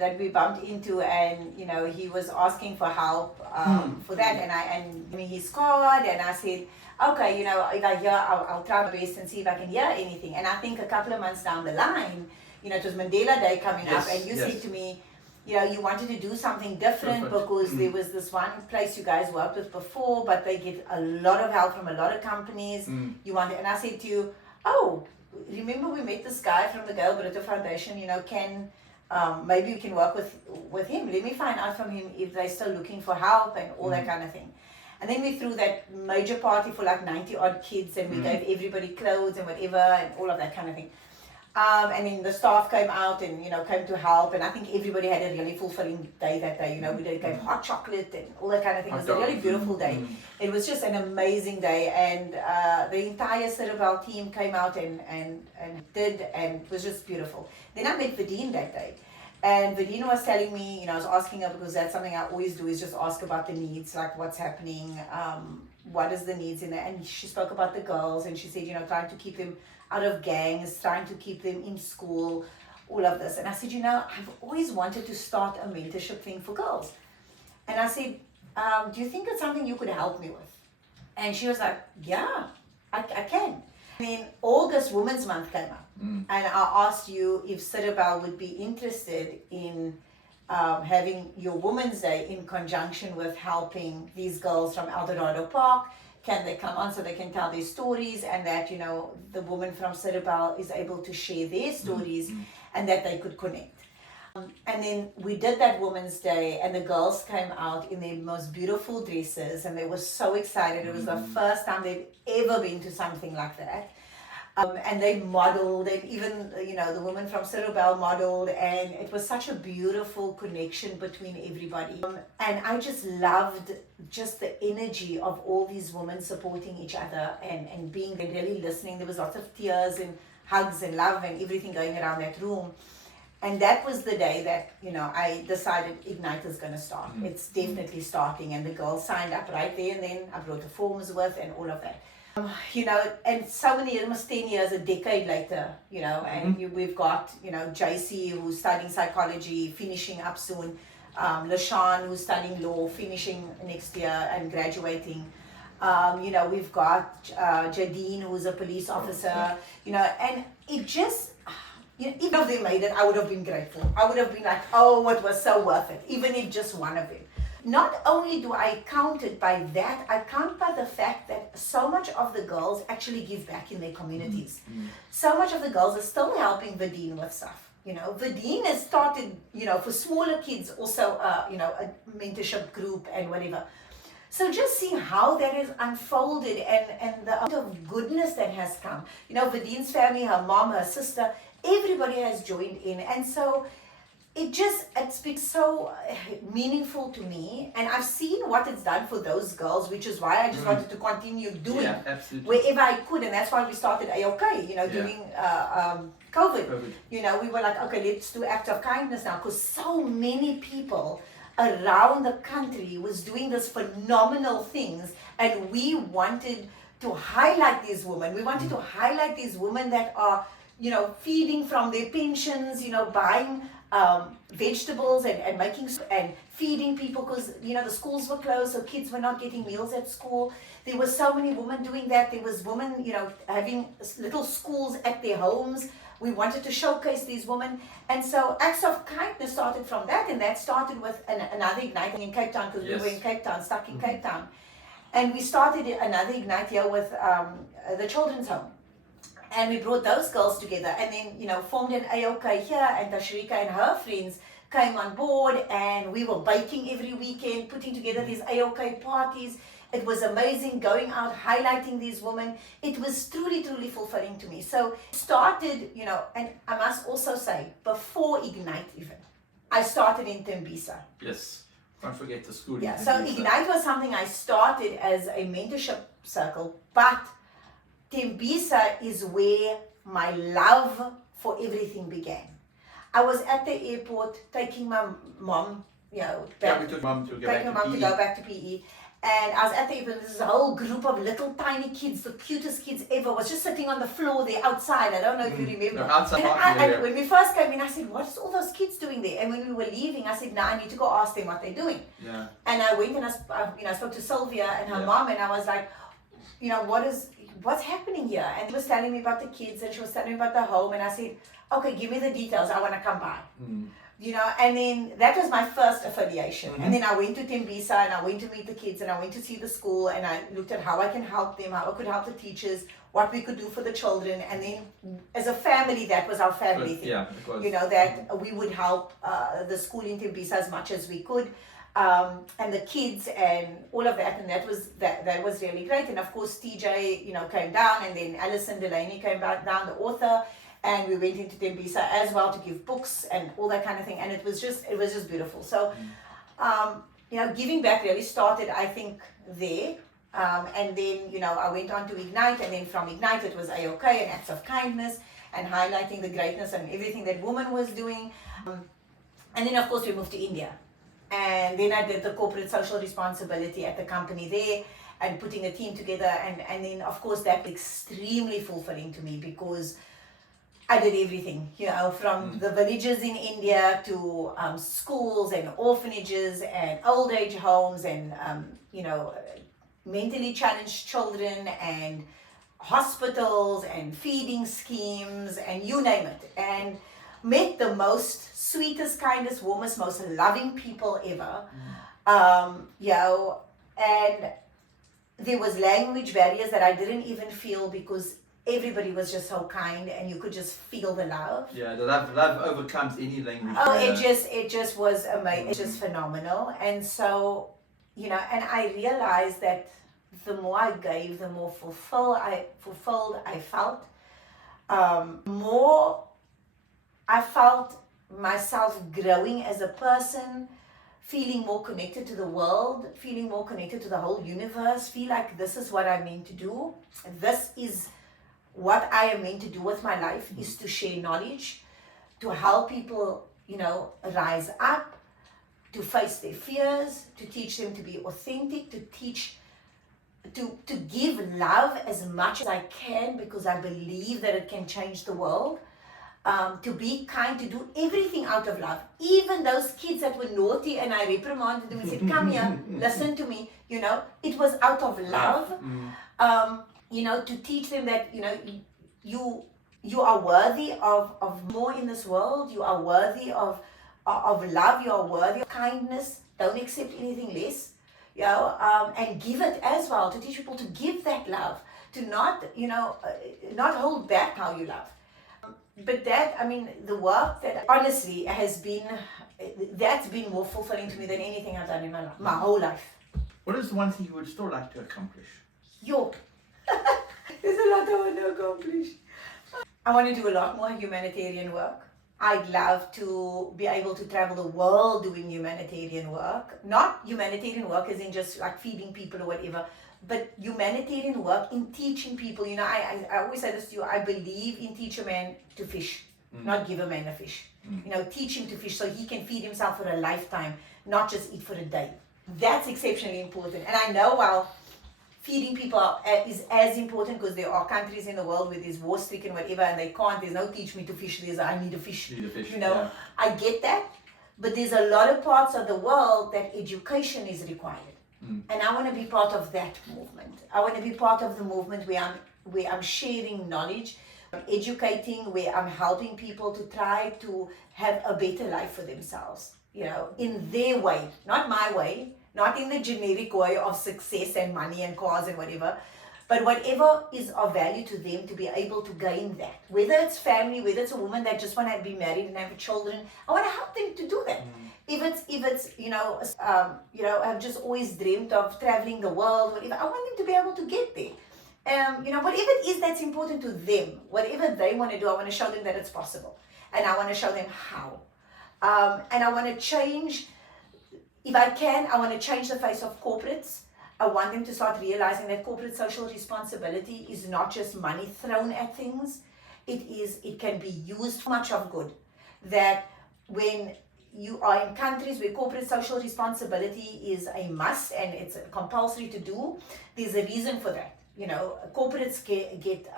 that we bumped into, and he was asking for help for that, and I gave me his card, and I said, okay, if I hear, I'll try my best and see if I can hear anything. And I think a couple of months down the line, it was Mandela Day coming up, and you said to me, you wanted to do something different because there was this one place you guys worked with before, but they get a lot of help from a lot of companies. You wanted, and I said to you, oh, remember we met this guy from the Gail Brito Foundation, can maybe we can work with him. Let me find out from him if they're still looking for help and all that kind of thing. And then we threw that major party for like 90 odd kids, and we gave everybody clothes and whatever and all of that kind of thing. And then the staff came out and came to help, and I think everybody had a really fulfilling day that day. We gave hot chocolate and all that kind of thing. It was a really beautiful day. It was just an amazing day, and the entire Cerebral team came out and did, and it was just beautiful. Then I met Vidine that day, and Vidine was telling me, I was asking her, because that's something I always do, is just ask about the needs, like what's happening, what is the needs in there. And she spoke about the girls, and she said, trying to keep them out of gangs, trying to keep them in school, all of this. And I said, I've always wanted to start a mentorship thing for girls. And I said, do you think it's something you could help me with? And she was like, yeah, I can. And then August Women's Month came up, and I asked you if Cerebral would be interested in having your Women's Day in conjunction with helping these girls from Eldorado Park. Can they come on so they can tell their stories, and that the woman from Cerebral is able to share their stories, and that they could connect. And then we did that Women's Day, and the girls came out in their most beautiful dresses, and they were so excited. It was the first time they'd ever been to something like that. And they modeled, and even the woman from Cerebral modeled, and it was such a beautiful connection between everybody. And I just loved just the energy of all these women supporting each other and being there, really listening. There was lots of tears and hugs and love and everything going around that room. And that was the day that I decided Ignite is going to start. It's definitely starting, and the girls signed up right there and then. I brought the forms with and all of that. And so many years, almost 10 years, a decade later, and we've got, JC, who's studying psychology, finishing up soon, LaShawn, who's studying law, finishing next year and graduating. We've got Jadine, who's a police officer, and it just, even if they made it, I would have been grateful. I would have been like, oh, it was so worth it, even if just one of them. Not only do I count it by that, I count by the fact that so much of the girls actually give back in their communities. So much of the girls are still helping Vidine with stuff. Vidine has started, for smaller kids also, a mentorship group and whatever. So just seeing how that has unfolded and the amount of goodness that has come. Vidine's family, her mom, her sister, everybody has joined in. And so it's been so meaningful to me, and I've seen what it's done for those girls, which is why I just wanted to continue doing wherever I could, and that's why we started AOK, during COVID. We were like, okay, let's do acts of kindness now, because so many people around the country was doing this phenomenal things, and we wanted to highlight these women. We wanted to highlight these women that are, feeding from their pensions, buying vegetables and making and feeding people, because the schools were closed, so kids were not getting meals at school. There were so many women doing that. There was women having little schools at their homes. We wanted to showcase these women, and so acts of kindness started from that, and that started with another Ignite in Cape Town, because we were in Cape Town, stuck in Cape Town, and we started another Ignite here with the children's home. And we brought those girls together, and then, formed an AOK here, and Tashrika and her friends came on board, and we were baking every weekend, putting together these AOK parties, It was amazing going out, highlighting these women. It was truly, truly fulfilling to me. So started, and I must also say, before Ignite even, I started in Tembisa. Yes. Can't forget the school. Yeah, so Ignite was something I started as a mentorship circle, but Tembisa is where my love for everything began. I was at the airport taking my mom, back, we took mom to go taking my mom to go back to PE. And I was at the airport, this whole group of little tiny kids, the cutest kids ever, was just sitting on the floor there outside. I don't know if you remember. Outside and when we first came in, I said, what is all those kids doing there? And when we were leaving, I said, I need to go ask them what they're doing. Yeah. And I went and I spoke to Sylvia and her mom, and I was like, what's happening here? And she was telling me about the kids, and she was telling me about the home, and I said, okay, give me the details, I want to come by. And then that was my first affiliation. And then I went to Tembisa, and I went to meet the kids, and I went to see the school, and I looked at how I can help them, how I could help the teachers, what we could do for the children. And then as a family, that was our family thing. Yeah, it was. That we would help the school in Tembisa as much as we could. And the kids and all of that, and that was really great. And of course TJ came down, and then Alison Delaney came back down, the author, and we went into Tembisa as well to give books and all that kind of thing, and it was just beautiful. So giving back really started, I think, there, and then I went on to Ignite, and then from Ignite it was AOK and Acts of Kindness and highlighting the greatness and everything that woman was doing, and then of course we moved to India. And then I did the corporate social responsibility at the company there and putting a team together. And then, of course, that's extremely fulfilling to me because I did everything, from the villages in India to schools and orphanages and old age homes and, mentally challenged children and hospitals and feeding schemes and you name it. And met the most sweetest, kindest, warmest, most loving people ever. And there was language barriers that I didn't even feel because everybody was just so kind and you could just feel the love. Yeah, the love overcomes any language barrier. It just was amazing. It's just phenomenal. And so, and I realized that the more I gave, the more fulfilled I felt. More I felt myself growing as a person, feeling more connected to the world, feeling more connected to the whole universe, feel like this is what I'm meant to do. This is what I am meant to do with my life, is to share knowledge, to help people, rise up, to face their fears, to teach them to be authentic, to give love as much as I can because I believe that it can change the world. To be kind, to do everything out of love. Even those kids that were naughty and I reprimanded them and said, come here, listen to me, it was out of love. To teach them that, you are worthy of more in this world. You are worthy of love. You are worthy of kindness. Don't accept anything less, and give it as well, to teach people to give that love, to not not hold back how you love. But the work that honestly that's been more fulfilling to me than anything I've done in my whole life. What is the one thing you would still like to accomplish? There's a lot I want to accomplish. I want to do a lot more humanitarian work. I'd love to be able to travel the world doing humanitarian work. Not humanitarian work as in just like feeding people or whatever, but humanitarian work in teaching people. I always say this to you, I believe in teach a man to fish, not give a man a fish. Teach him to fish so he can feed himself for a lifetime, not just eat for a day. That's exceptionally important. And I know while feeding people is as important because there are countries in the world where there's war stricken whatever and there's no teach me to fish, there's I need a fish. I get that, but there's a lot of parts of the world that education is required. And I want to be part of that movement. I want to be part of the movement where I'm sharing knowledge, I'm educating, where I'm helping people to try to have a better life for themselves, in their way, not my way, not in the generic way of success and money and cars and whatever, But whatever is of value to them to be able to gain that, whether it's family, whether it's a woman that just want to be married and have children, I want to help them to do that. If it's I've just always dreamed of traveling the world, whatever, I want them to be able to get there. Whatever it is that's important to them, whatever they want to do, I want to show them that it's possible. And I want to show them how. And I want to change, if I can, I want to change the face of corporates. I want them to start realizing that corporate social responsibility is not just money thrown at things. It can be used for much of good. That when you are in countries where corporate social responsibility is a must and it's compulsory to do, there's a reason for that. Corporates get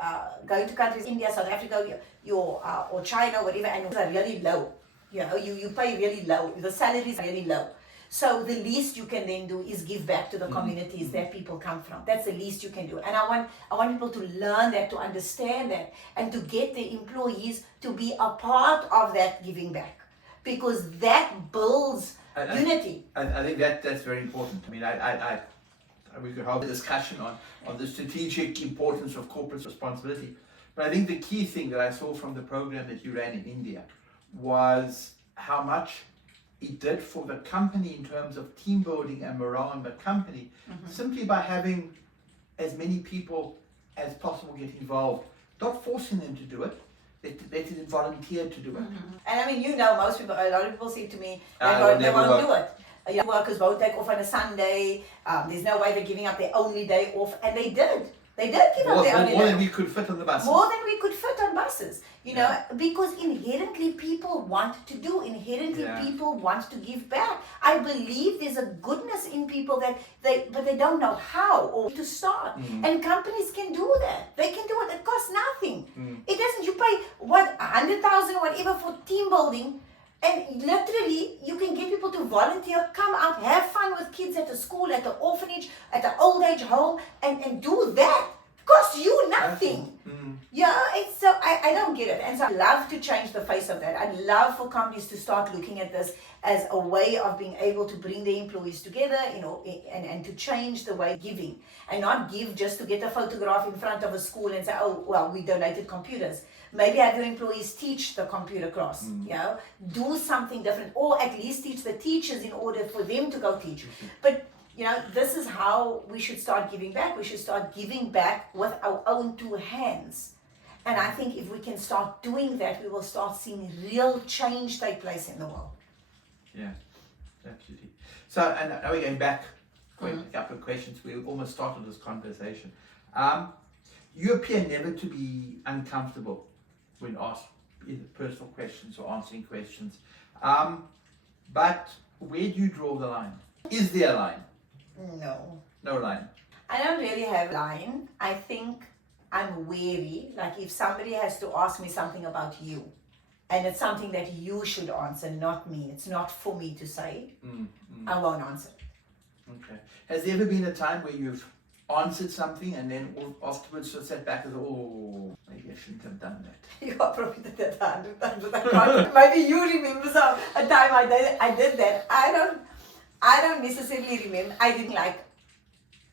going to countries, India, South Africa, or China, whatever, and are really low. You pay really low. The salaries are really low. So the least you can then do is give back to the communities that people come from. That's the least you can do. And I want people to learn that, to understand that, and to get the employees to be a part of that giving back, because that builds unity. I think that's very important. I mean, we could have a discussion on the strategic importance of corporate responsibility. But I think the key thing that I saw from the program that you ran in India was how much it did for the company in terms of team building and morale in the company, simply by having as many people as possible get involved, not forcing them to do it, let them volunteer to do it. And I mean, most people, a lot of people say to me, they won't do it. Workers won't take off on a Sunday. There's no way they're giving up their only day off, and they did. They did give up their only day. More than we could fit on the buses. More than we could fit on buses. Because inherently people want to do. Inherently people want to give back. I believe there's a goodness in people but they don't know how or to start. And companies can do that. They can do it. It costs nothing. It doesn't. You pay 100,000 or whatever for team building. And literally, you can get people to volunteer, come out, have fun with kids at the school, at the orphanage, at the old age home, and do that. It costs you nothing. It's so, I don't get it. And so I love to change the face of that. I'd love for companies to start looking at this as a way of being able to bring their employees together, and to change the way giving. And not give just to get a photograph in front of a school and say, oh, well, we donated computers. Maybe have your employees teach the computer class, do something different, or at least teach the teachers in order for them to go teach. But, this is how we should start giving back. We should start giving back with our own two hands. And I think if we can start doing that, we will start seeing real change take place in the world. Yeah, absolutely. So, and now we're going back a couple of questions. We almost started this conversation. You appear never to be uncomfortable when asked either personal questions or answering questions. But where do you draw the line? Is there a line? No. No line? I don't really have a line. I think I'm wary. Like if somebody has to ask me something about you, and it's something that you should answer, not me. It's not for me to say. I won't answer. Okay. Has there ever been a time where you've answered something and then afterwards sort of sat back and thought, oh, maybe I shouldn't have done that? You are probably did that 100 times, but I can't. Maybe you remember a time I did that. I don't necessarily remember. I didn't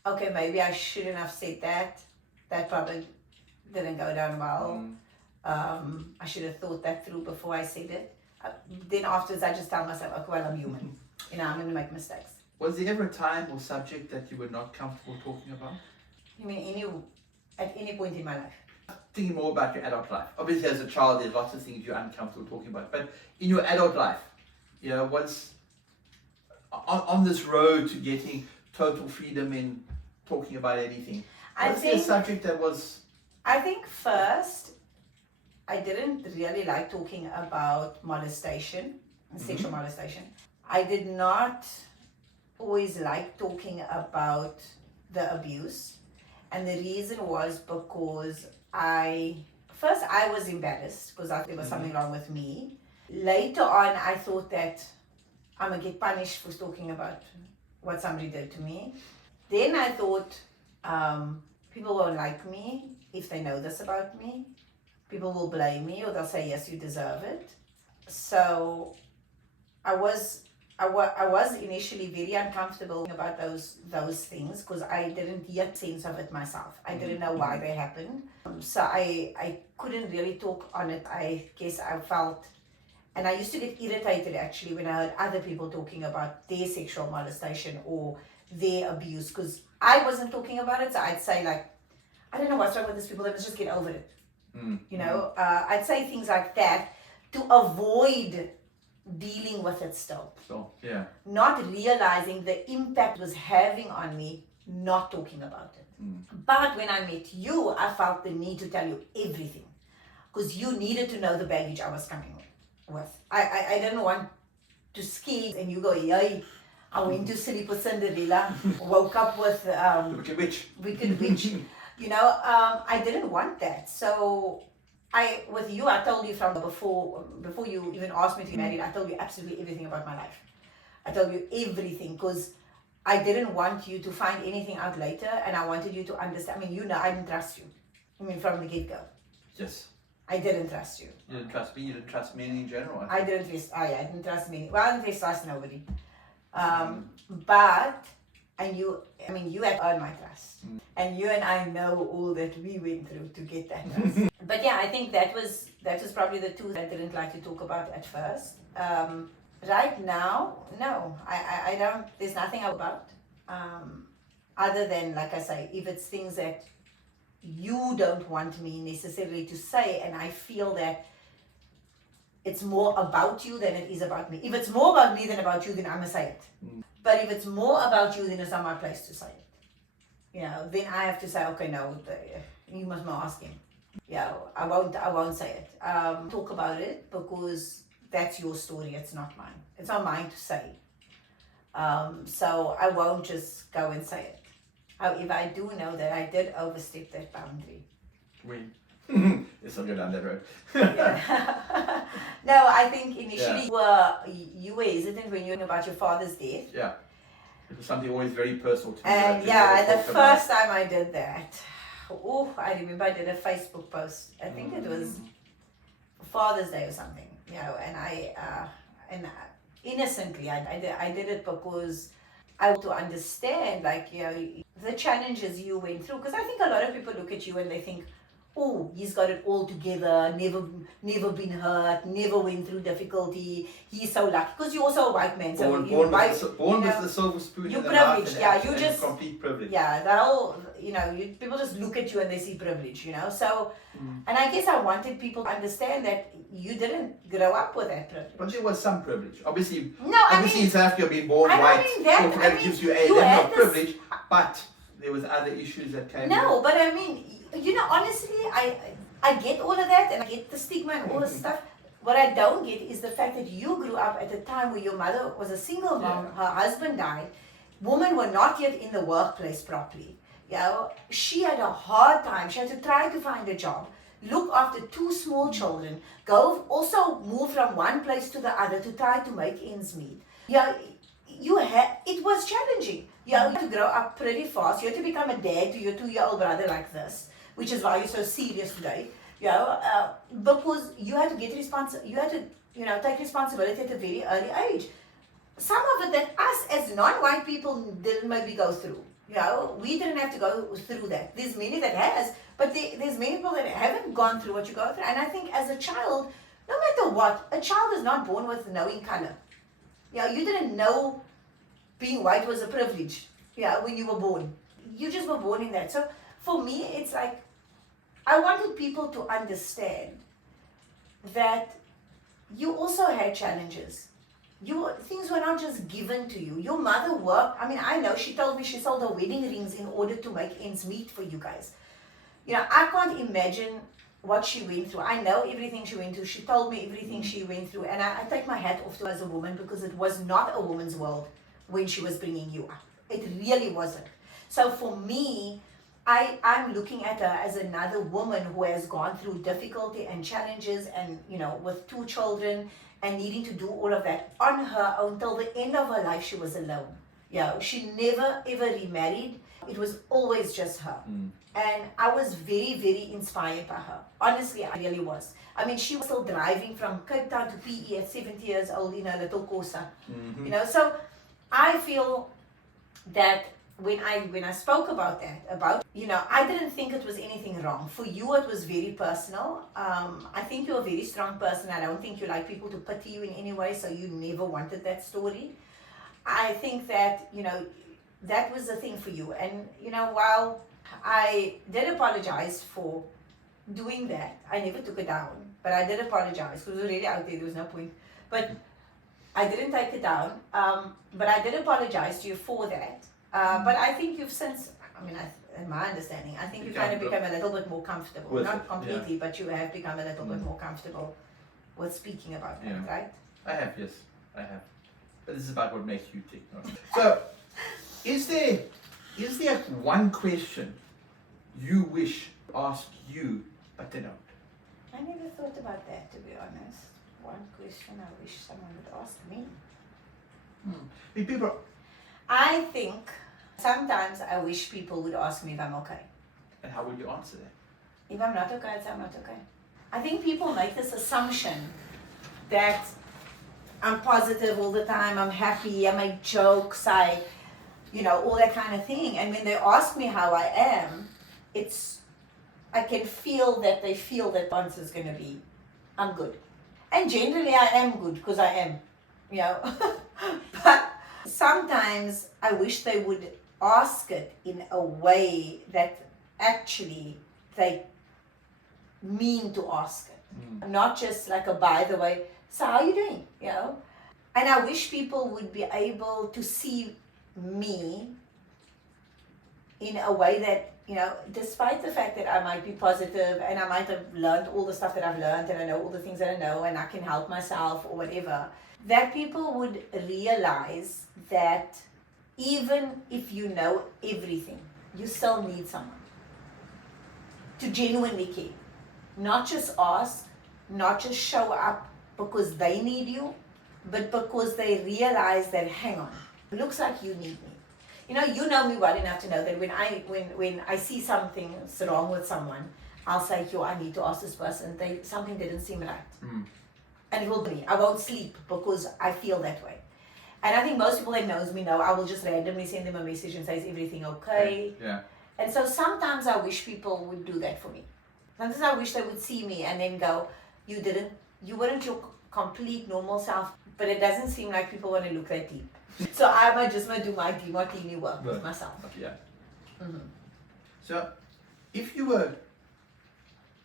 okay, maybe I shouldn't have said that. That probably didn't go down well. I should have thought that through before I said it. Then afterwards, I just tell myself, okay, well, I'm human. I'm going to make mistakes. Was there ever a time or subject that you were not comfortable talking about? You mean at any point in my life? Thinking more about your adult life. Obviously, as a child, there's lots of things you're uncomfortable talking about. But in your adult life, what's on this road to getting total freedom in talking about anything? What's the subject that was? I think first, I didn't really like talking about molestation and sexual molestation. I did not always like talking about the abuse. And the reason was because I was embarrassed because there was something wrong with me. Later on, I thought that I'm going to get punished for talking about what somebody did to me. Then I thought people won't like me if they know this about me. People will blame me or they'll say, yes, you deserve it. So I was I was initially very uncomfortable about those things because I didn't yet sense of it myself. I didn't know why they happened. So I couldn't really talk on it. I guess I felt, and I used to get irritated actually when I heard other people talking about their sexual molestation or their abuse because I wasn't talking about it. So I'd say like, I don't know what's wrong with these people. They must just get over it. You know, I'd say things like that to avoid dealing with it still. So, yeah. Not realizing the impact it was having on me, not talking about it. But when I met you, I felt the need to tell you everything because you needed to know the baggage I was coming with. I didn't want to scare and you go, yay, I went to sleep with Cinderella, woke up with Wicked Witch. You know, I didn't want that. So with you, I told you from before you even asked me to get married, I told you absolutely everything about my life. I told you everything because I didn't want you to find anything out later, and I wanted you to understand. I mean, you know, I didn't trust you. I mean, from the get-go. Yes. I didn't trust you. You didn't trust me. You didn't trust men in general. I didn't trust me. Well, I didn't trust nobody. But you had earned my trust. And you and I know all that we went through to get that trust. But yeah, I think that was probably the two that I didn't like to talk about at first. Right now, no, I don't, there's nothing about, other than, like I say, if it's things that you don't want me necessarily to say, and I feel that it's more about you than it is about me. If it's more about me than about you, then I'm gonna say it. But if it's more about you, then it's not my place to say it. You know, then I have to say, okay, no, you must not ask him. Yeah, I won't say it. Talk about it because that's your story. It's not mine. It's not mine to say. So I won't just go and say it. However, I do know that I did overstep that boundary. When? Let's not go down that road. No, I think initially you were hesitant when you were about your father's death. Yeah. It was something always very personal to me. And the first time I did that, I remember I did a Facebook post. I think it was Father's Day or something, you know, and I innocently I did it because I want to understand, like, you know, the challenges you went through. Because I think a lot of people look at you and they think, oh, he's got it all together, never been hurt, never went through difficulty, he's so lucky. Because you're also a white man, so born with the silver spoon you're in the mouth, privileged, yeah, you just complete privilege. Yeah, the whole, you know, people just look at you and they see privilege, you know. So, and I guess I wanted people to understand that you didn't grow up with that privilege. But there was some privilege. Obviously, I in South Africa, being born white automatically gives you a level of privilege, but there was other issues that came. No, but I mean, you know, honestly, I get all of that and I get the stigma and all this stuff. What I don't get is the fact that you grew up at a time where your mother was a single mom, her husband died, women were not yet in the workplace properly. You know, she had a hard time. She had to try to find a job, look after two small children, also move from one place to the other to try to make ends meet. Yeah, it was challenging. You had to grow up pretty fast. You had to become a dad to your 2-year-old brother like this, which is why you're so serious today. You know, because you had to get you had to, you know, take responsibility at a very early age. Some of it that us as non-white people didn't maybe go through. You know, we didn't have to go through that. There's many that has, but there's many people that haven't gone through what you go through. And I think as a child, no matter what, a child is not born with knowing color. You know, you didn't know being white was a privilege, when you were born. You just were born in that. So for me, it's like, I wanted people to understand that you also had challenges. Things were not just given to you. Your mother worked. I mean, I know she told me she sold her wedding rings in order to make ends meet for you guys. You know, I can't imagine what she went through. I know everything she went through. She told me everything she went through. And I take my hat off to her as a woman because it was not a woman's world when she was bringing you up. It really wasn't. So for me, I'm looking at her as another woman who has gone through difficulty and challenges and, you know, with 2 children and needing to do all of that on her own till the end of her life. She was alone. She never ever remarried. It was always just her. And I was very, very inspired by her. Honestly, I really was. I mean, she was still driving from Cape Town to PE at 70 years old in a little Corsa. You know, so I feel that when I spoke about that, I didn't think it was anything wrong. For you, it was very personal. I think you're a very strong person. I don't think you like people to pity you in any way, so you never wanted that story. I think that, that was the thing for you. And, while I did apologize for doing that, I never took it down, but I did apologize because it was already out there, there was no point. But I didn't take it down, but I did apologize to you for that. But I think you've since, in my understanding, I think you've kind of become a little bit more comfortable. Not completely, but you have become a little bit more comfortable with speaking about that, right? I have, yes, I have. But this is about what makes you tick. So, is there one question you wish asked you, but they don't? I never thought about that, to be honest. One question I wish someone would ask me. People. I think sometimes I wish people would ask me if I'm okay. And how would you answer that? If I'm not okay, I'd say I'm not okay. I think people make this assumption that I'm positive all the time, I'm happy, I make jokes, all that kind of thing. And when they ask me how I am, I can feel that they feel that the answer is going to be, I'm good. And generally I am good because I am, But sometimes I wish they would ask it in a way that actually they mean to ask it. Not just like a by the way, so how are you doing? And I wish people would be able to see me in a way that, despite the fact that I might be positive and I might have learned all the stuff that I've learned and I know all the things that I know and I can help myself or whatever, that people would realize that even if you know everything, you still need someone to genuinely care. Not just ask, not just show up because they need you, but because they realize that, hang on, it looks like you need me. You know me well enough to know that when I see something's wrong with someone, I'll say, I need to ask this person. Something didn't seem right. And it will be. I won't sleep because I feel that way. And I think most people that knows me know I will just randomly send them a message and say, is everything okay? Yeah. And so sometimes I wish people would do that for me. Sometimes I wish they would see me and then go, you weren't your complete normal self, but it doesn't seem like people want to look that deep. So I might just do my martini work with myself. Yeah. So, if you were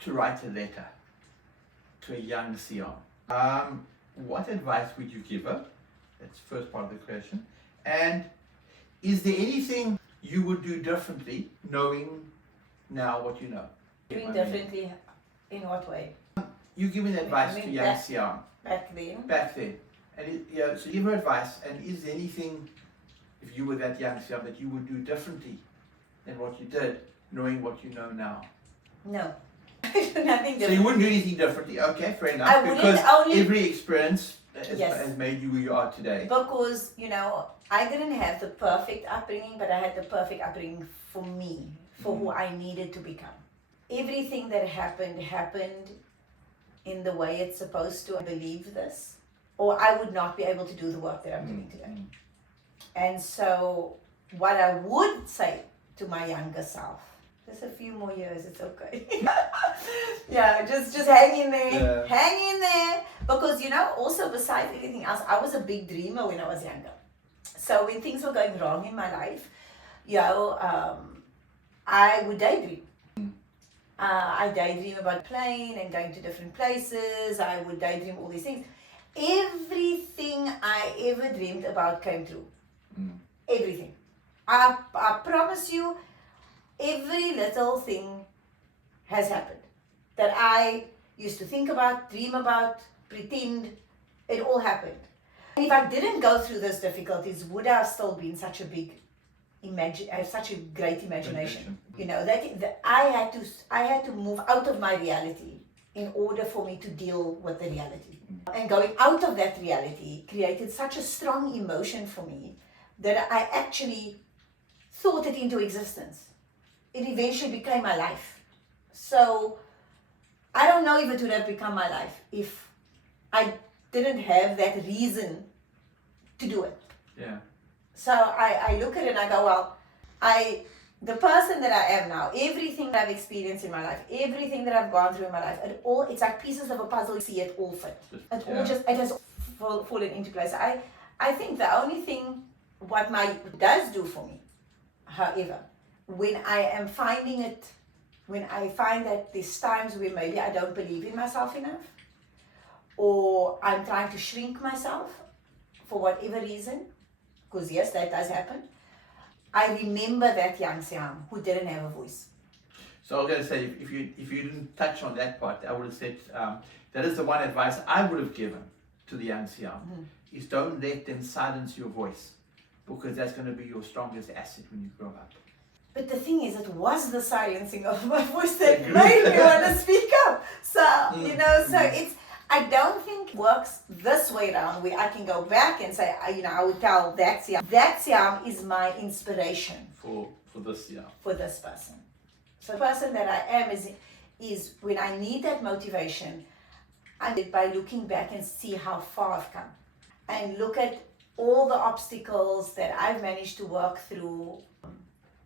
to write a letter to a young Sehaam, what advice would you give her? That's the first part of the question. And is there anything you would do differently, knowing now what you know? Doing differently in what way? You give me advice to young Sehaam. Back then. And so give her advice, and is there anything, if you were that young Sehaam, that you would do differently than what you did, knowing what you know now? No. Nothing different. So you wouldn't do anything differently, okay, fair enough. I wouldn't because only every experience has made you who you are today. Because, I didn't have the perfect upbringing, but I had the perfect upbringing for me, for who I needed to become. Everything that happened in the way it's supposed to. I believe this, or I would not be able to do the work that I'm doing today. And so what I would say to my younger self, just a few more years, it's okay. just hang in there, hang in there. Because, also besides anything else, I was a big dreamer when I was younger. So when things were going wrong in my life, I would daydream. I daydream about playing and going to different places. I would daydream all these things. Everything I ever dreamed about came true. Everything. I promise you, every little thing has happened that I used to think about, dream about, pretend. It all happened. And if I didn't go through those difficulties, would I have still been such a such a great imagination? That I had to move out of my reality in order for me to deal with the reality. And going out of that reality created such a strong emotion for me that I actually thought it into existence. It eventually became my life. So I don't know if it would have become my life if I didn't have that reason to do it. Yeah. So I look at it and I go, well, the person that I am now, everything that I've experienced in my life, everything that I've gone through in my life, it's like pieces of a puzzle. You see it all fit. It has fallen into place. I think the only thing what my does do for me, however, when I am finding it, when I find that there's times where maybe I don't believe in myself enough, or I'm trying to shrink myself for whatever reason, because yes, that does happen. I remember that young Sehaam who didn't have a voice. So I was going to say, if you didn't touch on that part, I would have said that is the one advice I would have given to the young Sehaam, is don't let them silence your voice, because that's going to be your strongest asset when you grow up. But the thing is, it was the silencing of my voice that made me want to speak up. So, I don't think it works this way around where I can go back and say, I would tell that Sehaam is my inspiration. For this, yeah. For this person. So the person that I am is when I need that motivation, I did by looking back and see how far I've come. And look at all the obstacles that I've managed to work through,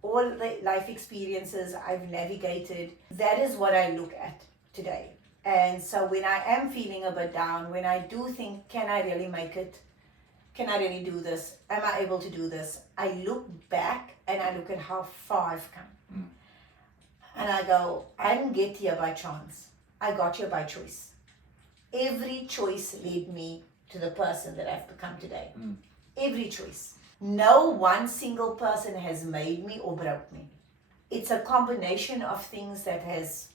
all the life experiences I've navigated. That is what I look at today. And so when I am feeling a bit down, when I do think, can I really make it? Can I really do this? Am I able to do this? I look back and I look at how far I've come. And I go, I didn't get here by chance. I got here by choice. Every choice led me to the person that I've become today. Every choice. No one single person has made me or broke me. It's a combination of things that has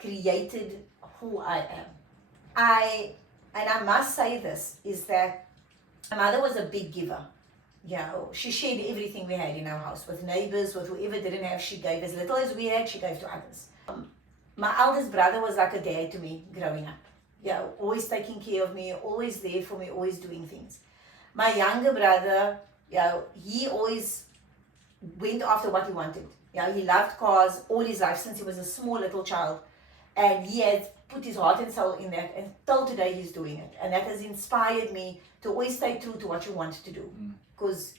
created who I am. And I must say this, is that my mother was a big giver. She shared everything we had in our house with neighbors, with whoever didn't have. She gave as little as we had, she gave to others. My eldest brother was like a dad to me growing up. Always taking care of me, always there for me, always doing things. My younger brother, he always went after what he wanted. He loved cars all his life since he was a small little child. And he had put his heart and soul in that, and till today he's doing it. And that has inspired me to always stay true to what you want to do. Because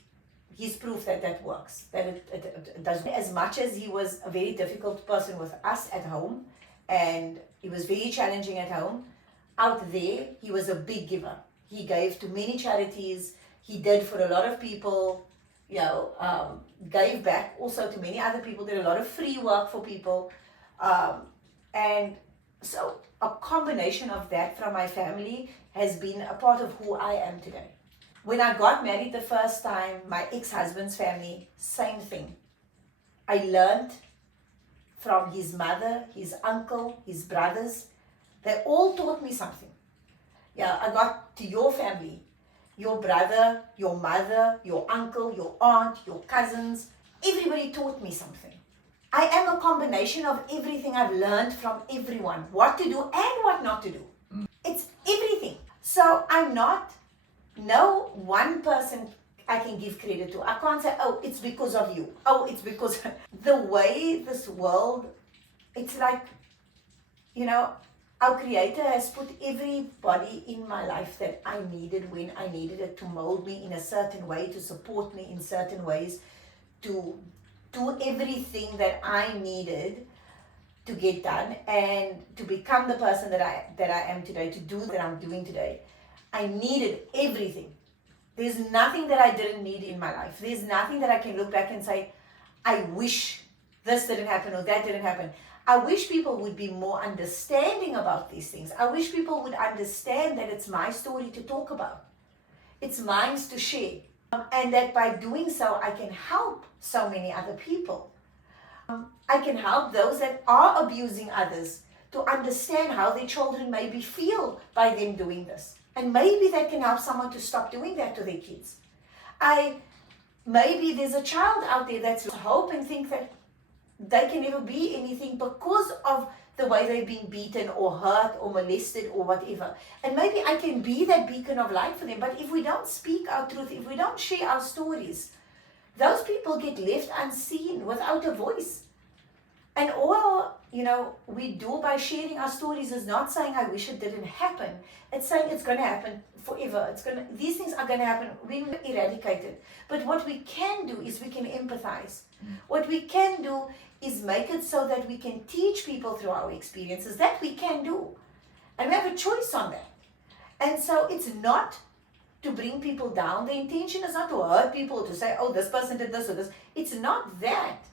he's proof that works, that it does. As much as he was a very difficult person with us at home, and he was very challenging at home, out there, he was a big giver. He gave to many charities. He did for a lot of people, gave back also to many other people, did a lot of free work for people. And so a combination of that from my family has been a part of who I am today. When I got married the first time, my ex-husband's family, same thing. I learned from his mother, his uncle, his brothers. They all taught me something. I got to your family, your brother, your mother, your uncle, your aunt, your cousins. Everybody taught me something. I am a combination of everything I've learned from everyone, what to do and what not to do. It's everything. So I'm not, no one person I can give credit to. I can't say, oh, it's because of you. Oh, it's because the way this world, it's like, our Creator has put everybody in my life that I needed when I needed it, to mold me in a certain way, to support me in certain ways, to do everything that I needed to get done and to become the person that I am today, to do that I'm doing today. I needed everything. There's nothing that I didn't need in my life. There's nothing that I can look back and say, I wish this didn't happen or that didn't happen. I wish people would be more understanding about these things. I wish people would understand that it's my story to talk about. It's mine to share. And that by doing so, I can help so many other people. I can help those that are abusing others to understand how their children maybe feel by them doing this. And maybe that can help someone to stop doing that to their kids. Maybe there's a child out there that's hope and think that they can never be anything because of the way they've been beaten or hurt or molested or whatever. And maybe I can be that beacon of light for them. But if we don't speak our truth, if we don't share our stories, those people get left unseen without a voice. And all, we do by sharing our stories is not saying, I wish it didn't happen. It's saying it's going to happen forever. These things are going to happen. We will eradicate it. But what we can do is we can empathize. What we can do is make it so that we can teach people through our experiences. That we can do. And we have a choice on that. And so it's not to bring people down. The intention is not to hurt people, to say, oh, this person did this or this. It's not that.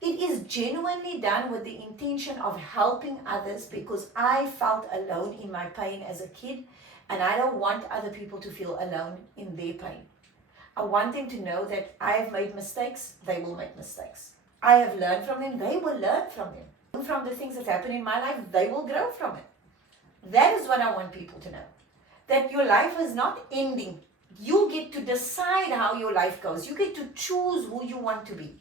It is genuinely done with the intention of helping others, because I felt alone in my pain as a kid, and I don't want other people to feel alone in their pain. I want them to know that I have made mistakes, they will make mistakes. I have learned from them, they will learn from them. From the things that happen in my life, they will grow from it. That is what I want people to know. That your life is not ending. You get to decide how your life goes. You get to choose who you want to be.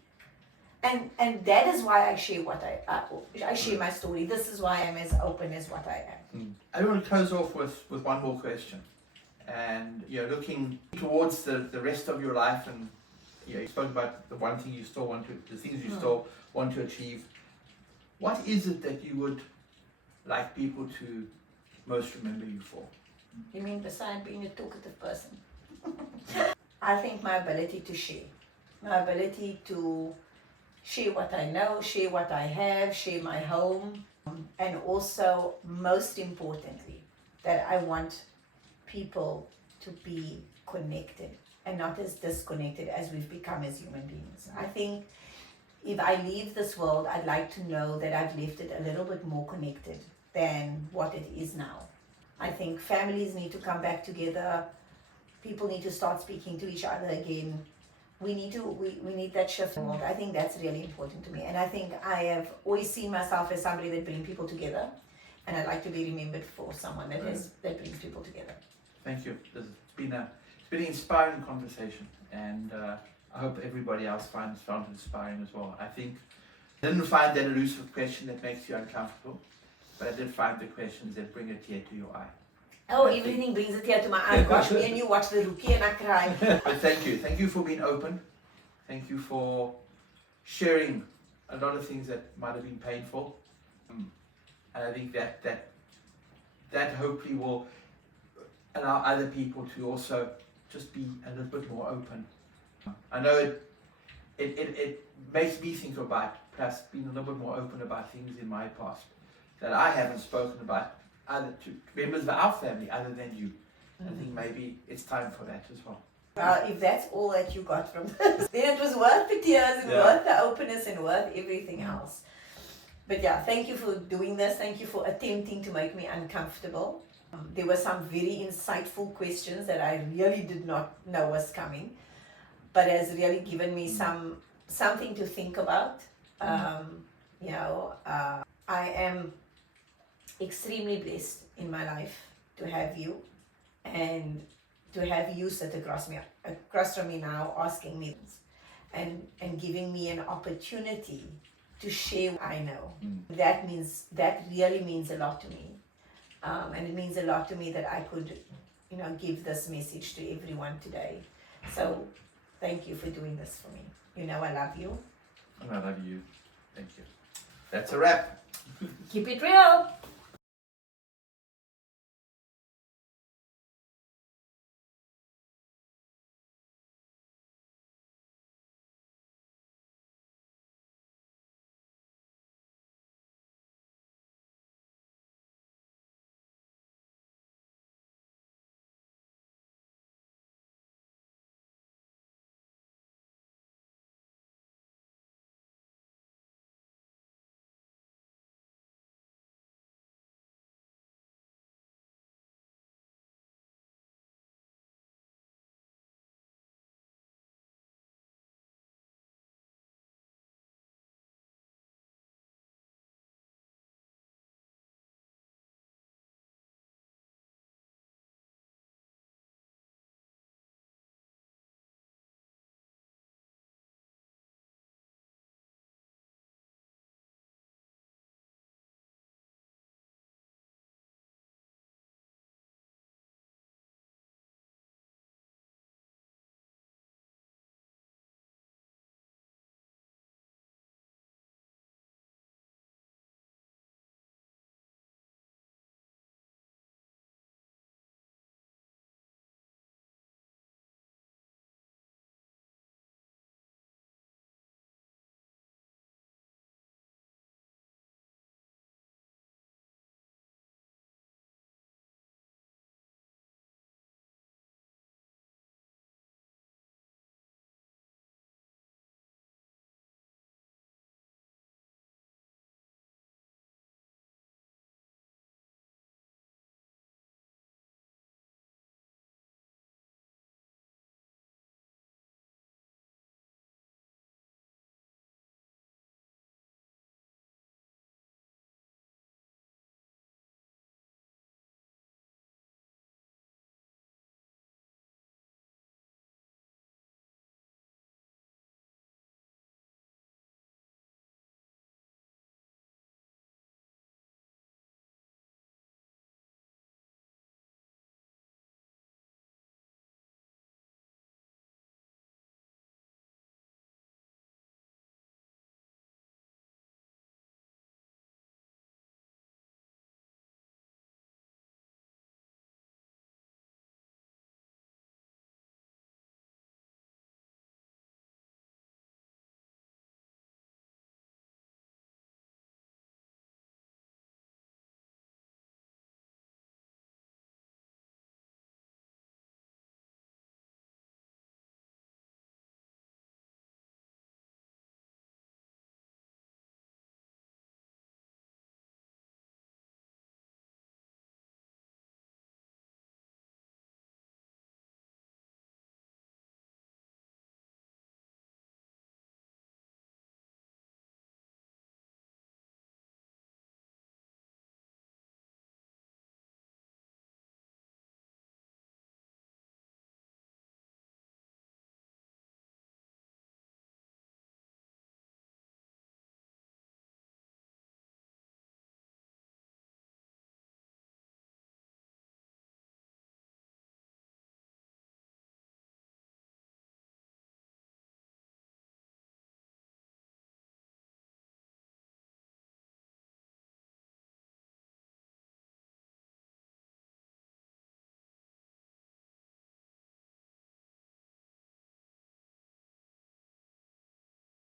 And that is why I share I share my story. This is why I'm as open as what I am. I want to close off with one more question. And looking towards the rest of your life, and you spoke about the one thing you still want to, the things you still want to achieve. What is it that you would like people to most remember you for? You mean beside being a talkative person? I think my ability to share. My ability to share what I know, share what I have, share my home. And also, most importantly, that I want people to be connected and not as disconnected as we've become as human beings. I think if I leave this world, I'd like to know that I've left it a little bit more connected than what it is now. I think families need to come back together. People need to start speaking to each other again. We need that shift in the world. I think that's really important to me. And I think I have always seen myself as somebody that brings people together. And I'd like to be remembered for someone that brings people together. Thank you. It's been an inspiring conversation, and I hope everybody else found it inspiring as well. I think I didn't find that elusive question that makes you uncomfortable, but I did find the questions that bring a tear to your eye. Oh, everything brings a tear to my eye. Gosh, me and you watch the Rookie and I cry. But thank you. Thank you for being open. Thank you for sharing a lot of things that might have been painful. And I think that hopefully will allow other people to also just be a little bit more open. I know it makes me think about perhaps being a little bit more open about things in my past that I haven't spoken about to members of our family other than you. I think maybe it's time for that as well. If that's all that you got from this, then it was worth the tears and worth the openness and worth everything else. But yeah, thank you for doing this. Thank you for attempting to make me uncomfortable. There were some very insightful questions that I really did not know was coming, but has really given me something to think about. I am extremely blessed in my life to have you, and to have you sit across from me now, asking me and giving me an opportunity to share what I know. That really means a lot to me, and it means a lot to me that I could give this message to everyone today. So thank you for doing this for me. I love you. And I love you. Thank you. That's a wrap. Keep it real.